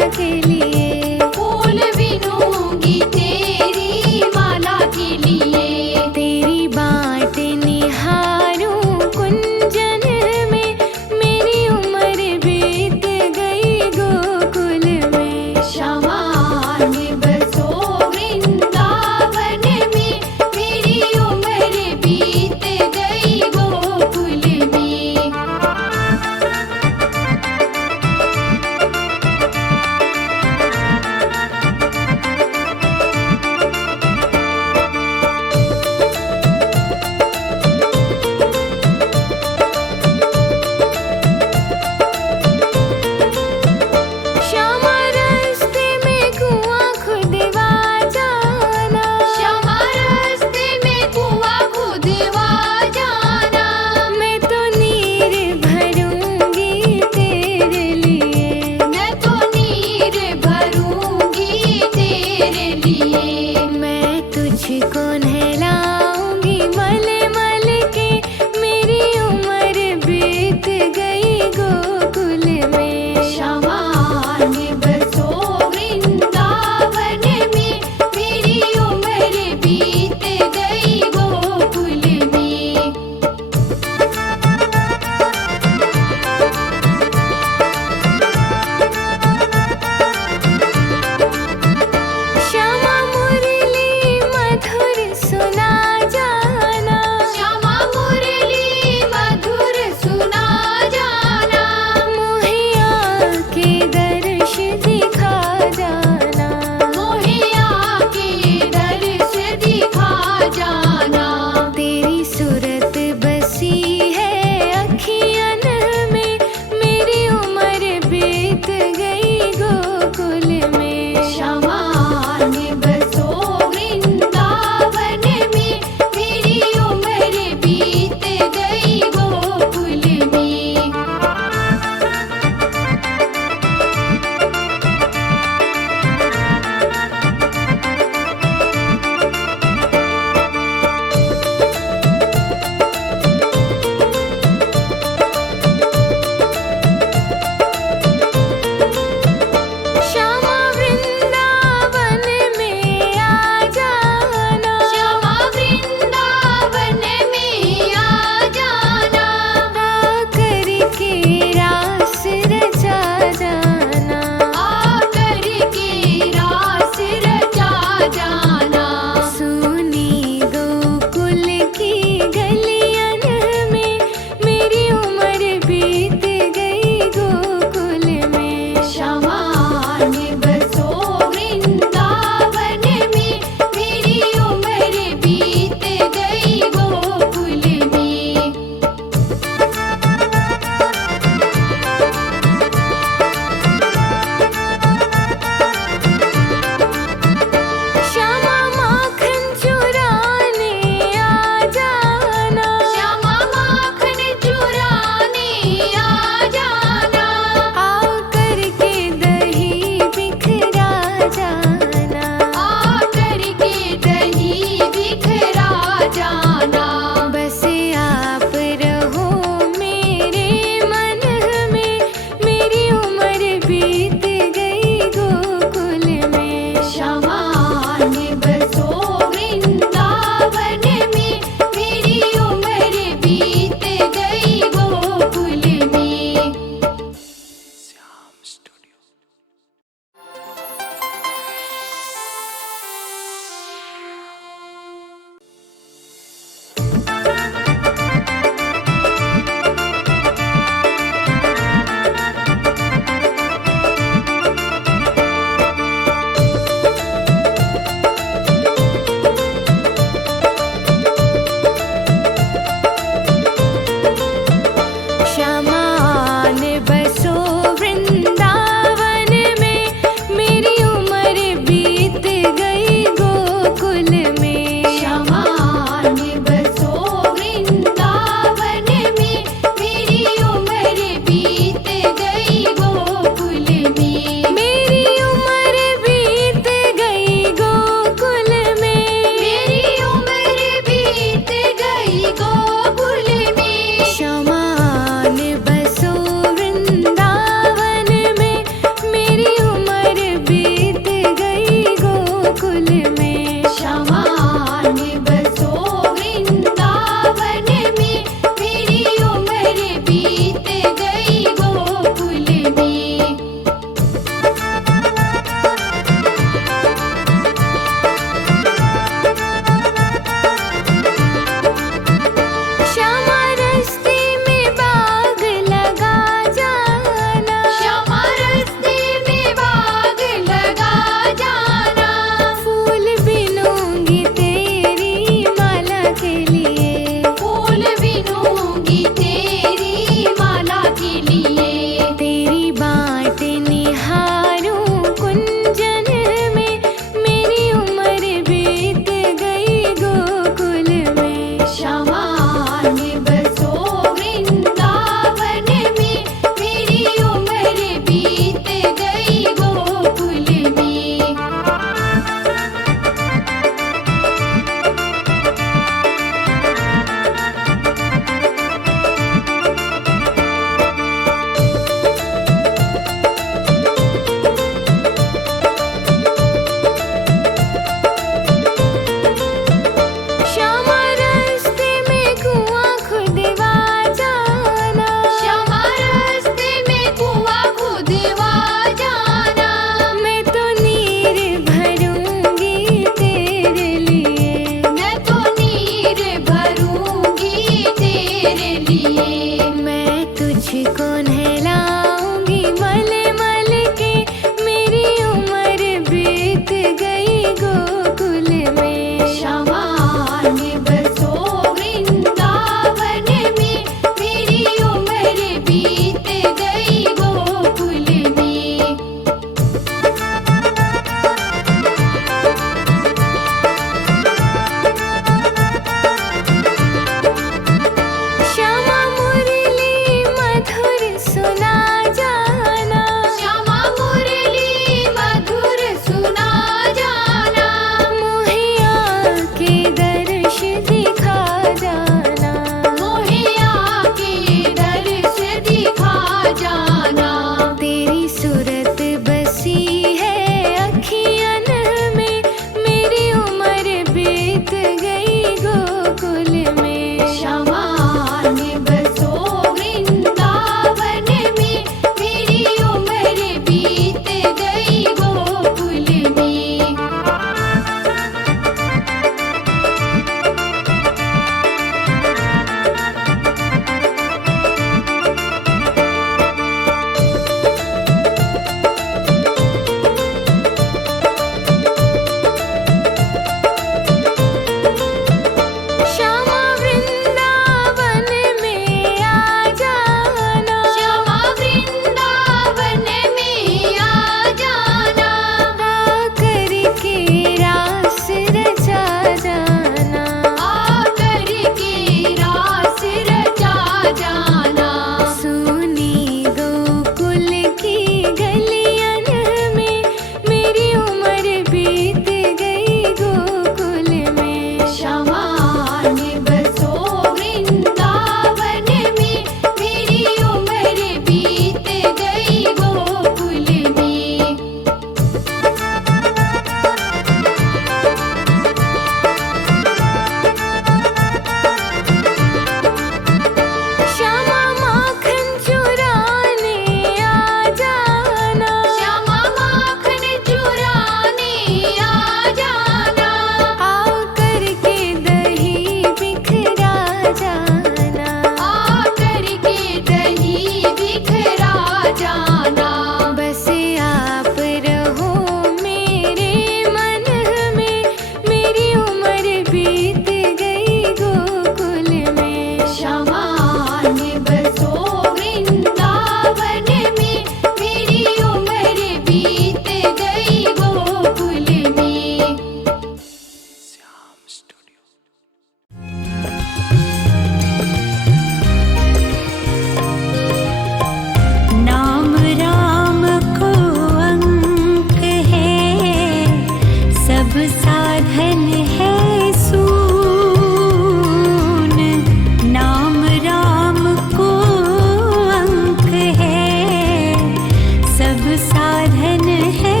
साधन है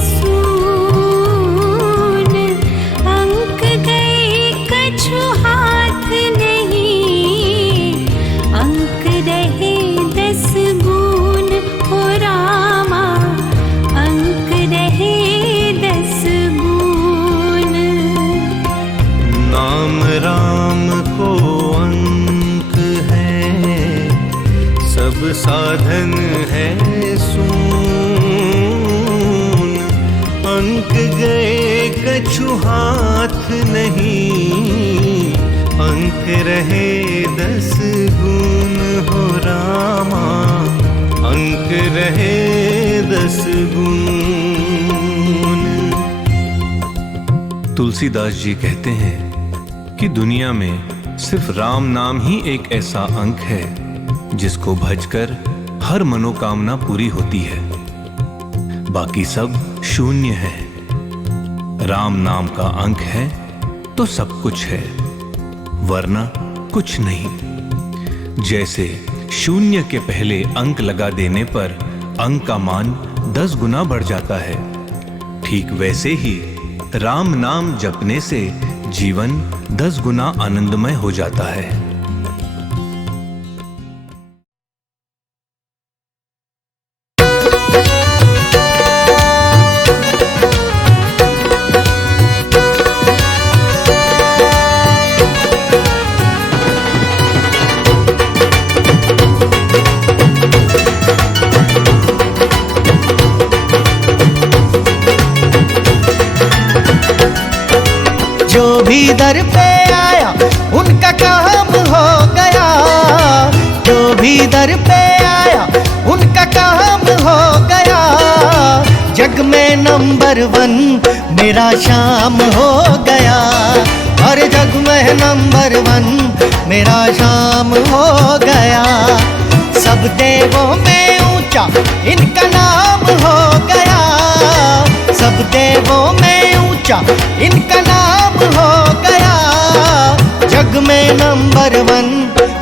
सून, अंक गए कछु हाथ नहीं, अंक रहे 10 गुण हो रामा, अंक रहे 10 गुण। नाम राम को अंक है, सब साधन है सून, अंक गए कछु हाथ नहीं, अंक रहे 10 गुण हो रामा, अंक रहे 10 गुण। तुलसीदास जी कहते हैं कि दुनिया में सिर्फ राम नाम ही एक ऐसा अंक है जिसको भजकर हर मनोकामना पूरी होती है, बाकी सब शून्य है। राम नाम का अंक है तो सब कुछ है, वरना कुछ नहीं। जैसे शून्य के पहले अंक लगा देने पर अंक का मान 10 गुना बढ़ जाता है, ठीक वैसे ही राम नाम जपने से जीवन 10 गुना आनंदमय हो जाता है। जो भी दर पे आया उनका काम हो गया, जो भी दर पे आया उनका काम हो गया। जग में नंबर 1 मेरा श्याम हो गया, और जग में नंबर 1 मेरा श्याम हो गया। सब देवों में ऊंचा इनका नाम हो गया, सब देवों में ऊंचा इनका नाम हो गया। जग में नंबर 1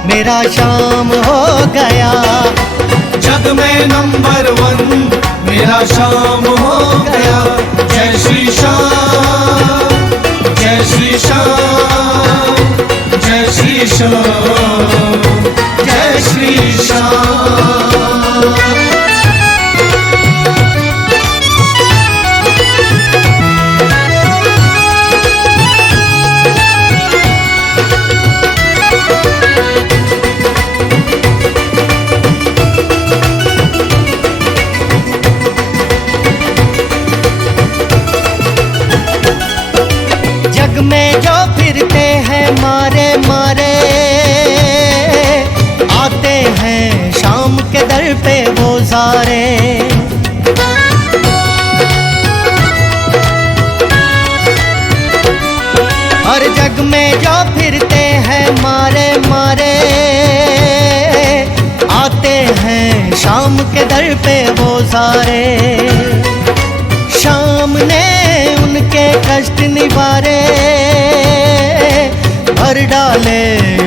मेरा श्याम हो गया, जग में नंबर 1 मेरा श्याम हो गया। जय श्री श्याम, जय श्री श्याम, जय श्री श्याम, जय श्री श्याम। जग में जो फिरते हैं मारे मारे, आते हैं शाम के दर पे वो सारे। और जग में जो फिरते हैं मारे मारे, आते हैं शाम के दर पे वो सारे। शाम ने उनके कष्ट निवारे, भर डाले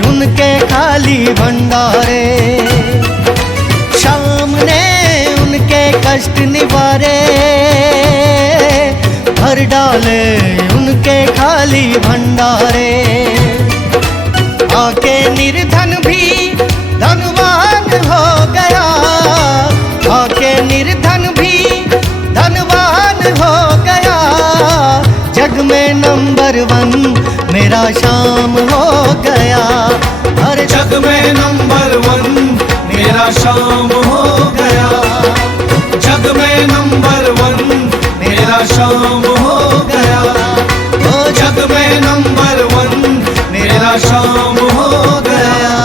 उनके खाली भंडारे। शाम ने उनके कष्ट निवारे, भर डाले उनके खाली भंडारे। आके निर्धन भी धनवान हो गया, आके निर्धन भी धनवान हो गया। जग में नंबर 1 मेरा श्याम हो गया, हर जग में नंबर 1 मेरा श्याम हो गया। जग में नंबर 1 मेरा श्याम हो गया, जग में नंबर 1 मेरा श्याम हो गया।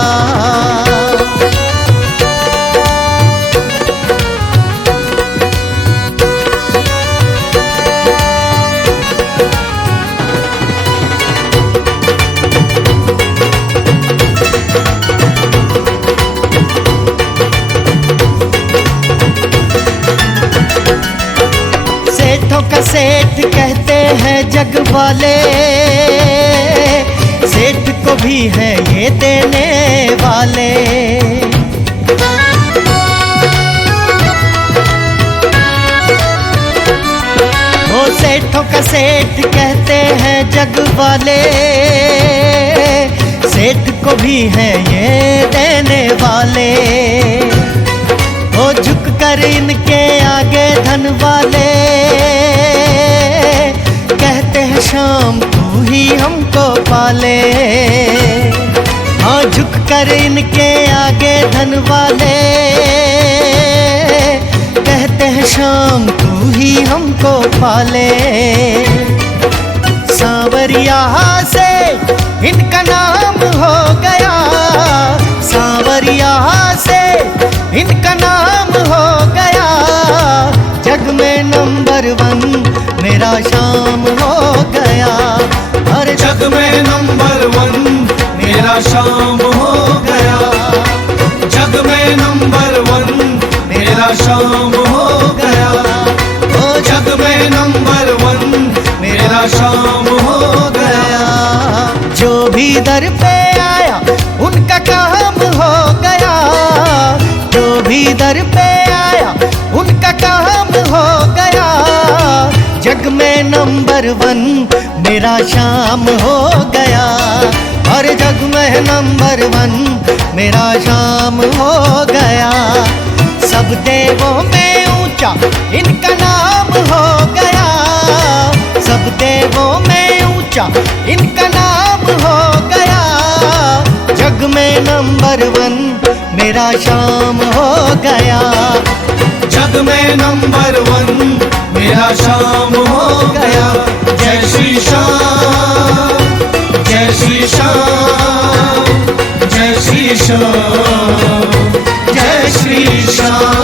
सेठों का सेठ कहते हैं जग वाले, सेठ को भी है ये देने वाले। सेठों का सेठ कहते हैं जग वाले, सेठ को भी है ये देने वाले। ओ झुक कर इनके आगे धन वाले, कहते हैं शाम तू ही हमको पाले। हाँ झुक कर इनके आगे धन वाले, कहते हैं शाम तू ही हमको पाले। सांवरिया से इनका नाम हो गया, सांवरिया से इनका नाम हो गया। जग में नंबर 1 मेरा श्याम हो गया। हर जग में नंबर 1 मेरा श्याम हो गया। जग में नंबर 1 मेरा श्याम हो गया। ओ जग में नंबर 1 मेरा श्याम हो गया। जो भी दर पे आया उनका काम हो गया, जो भी दर पे आया उनका काम हो गया। जग में नंबर 1 मेरा श्याम हो गया। हर जग में नंबर 1 मेरा श्याम हो गया। सब देवों में ऊंचा इनका नाम हो गया, सब देवों में ऊंचा इनका नाम हो गया। जग में नंबर 1 मेरा श्याम हो गया। जग में नंबर 1 मेरा श्याम हो गया। जय श्री श्याम, जय श्री श्याम, जय श्री श्याम, जय श्री श्याम।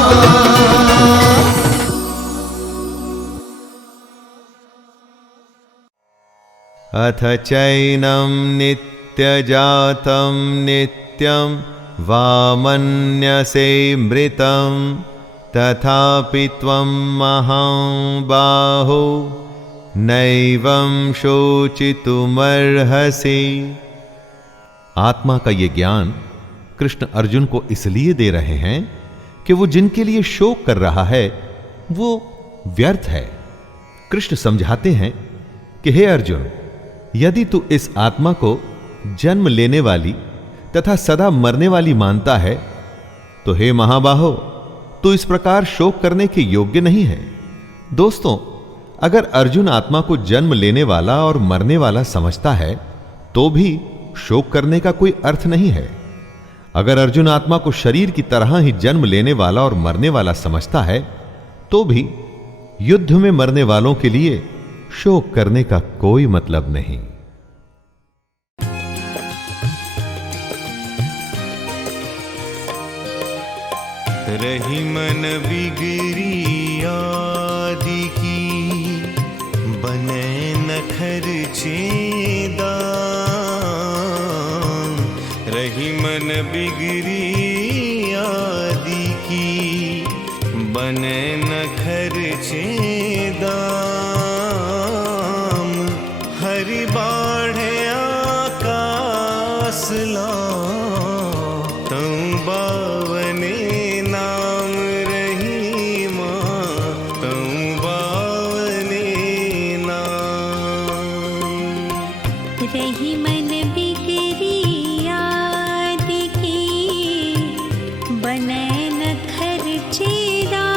अथ चैनं नित्यजातं नित्यं वामन्यसे मृतं तथापि त्वं महाबाहो नैवं शोचितुमर्हसि। आत्मा का ये ज्ञान कृष्ण अर्जुन को इसलिए दे रहे हैं कि वो जिनके लिए शोक कर रहा है वो व्यर्थ है। कृष्ण समझाते हैं कि हे अर्जुन, यदि तू इस आत्मा को जन्म लेने वाली तथा सदा मरने वाली मानता है तो हे महाबाहो, तू इस प्रकार शोक करने के योग्य नहीं है। दोस्तों, अगर अर्जुन आत्मा को जन्म लेने वाला और मरने वाला समझता है तो भी शोक करने का कोई अर्थ नहीं है। अगर अर्जुन आत्मा को शरीर की तरह ही जन्म लेने वाला और मरने वाला समझता है तो भी युद्ध में मरने वालों के लिए शोक करने का कोई मतलब नहीं। रही मन बिगड़ी आदि की, बने नखर छेदा। रही मन बिगड़ी आदि की, बने नखर छेदा। हरि बाढ़े आकाश ला, तू बावने नाम रही माँ, तू बावने नाम। रही मन बिगड़ी आदि की, बने नखर छेदा।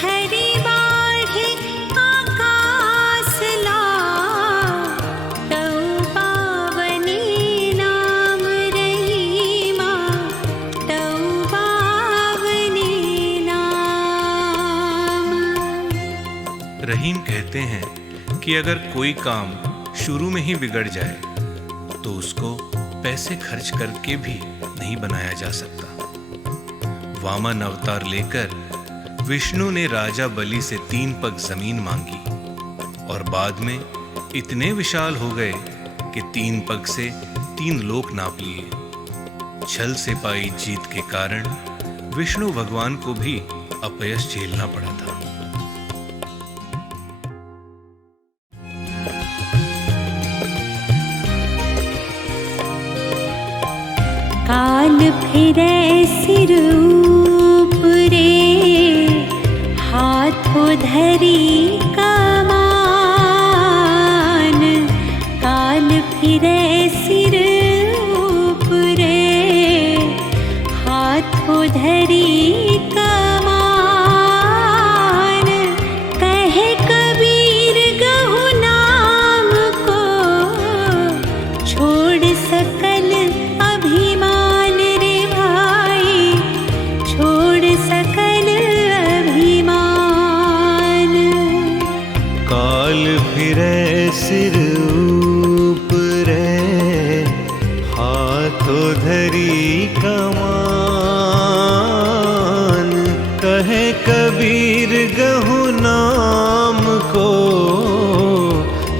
हरि बाढ़े आकाश ला, तऊ पावने नाम रही माँ, तऊ पावने नाम। रहीम कहते हैं कि अगर कोई काम शुरू में ही बिगड़ जाए तो उसको पैसे खर्च करके भी नहीं बनाया जा सकता। वामन अवतार लेकर विष्णु ने राजा बलि से 3 पग जमीन मांगी और बाद में इतने विशाल हो गए कि 3 पग से 3 लोक नाप लिए। छल से पाई जीत के कारण विष्णु भगवान को भी अपयश झेलना पड़ा था। काल फिरै सिर ऊपरे, हाथों धरी कमान, काल फिरे सिर ऊपरे, हाथों धरी कमान, कहे कबीर गहु नाम को, छोड़ सकल अभिमान रे भाई, छोड़ सकल अभिमान। काल फिरे सिर ऊपरे, हाथों धरी कमान, कहे कबीर गहु नाम को,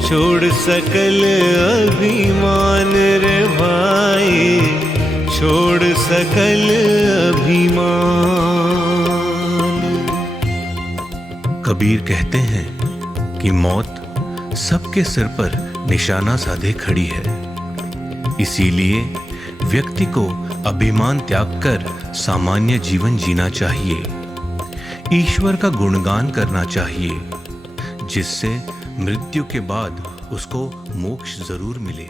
छोड़ सकल अभिमान रे भाई, छोड़ सकल अभिमान। कबीर कहते हैं कि मौत सबके सिर पर निशाना साधे खड़ी है, इसीलिए व्यक्ति को अभिमान त्याग कर सामान्य जीवन जीना चाहिए, ईश्वर का गुणगान करना चाहिए, जिससे मृत्यु के बाद उसको मोक्ष जरूर मिले।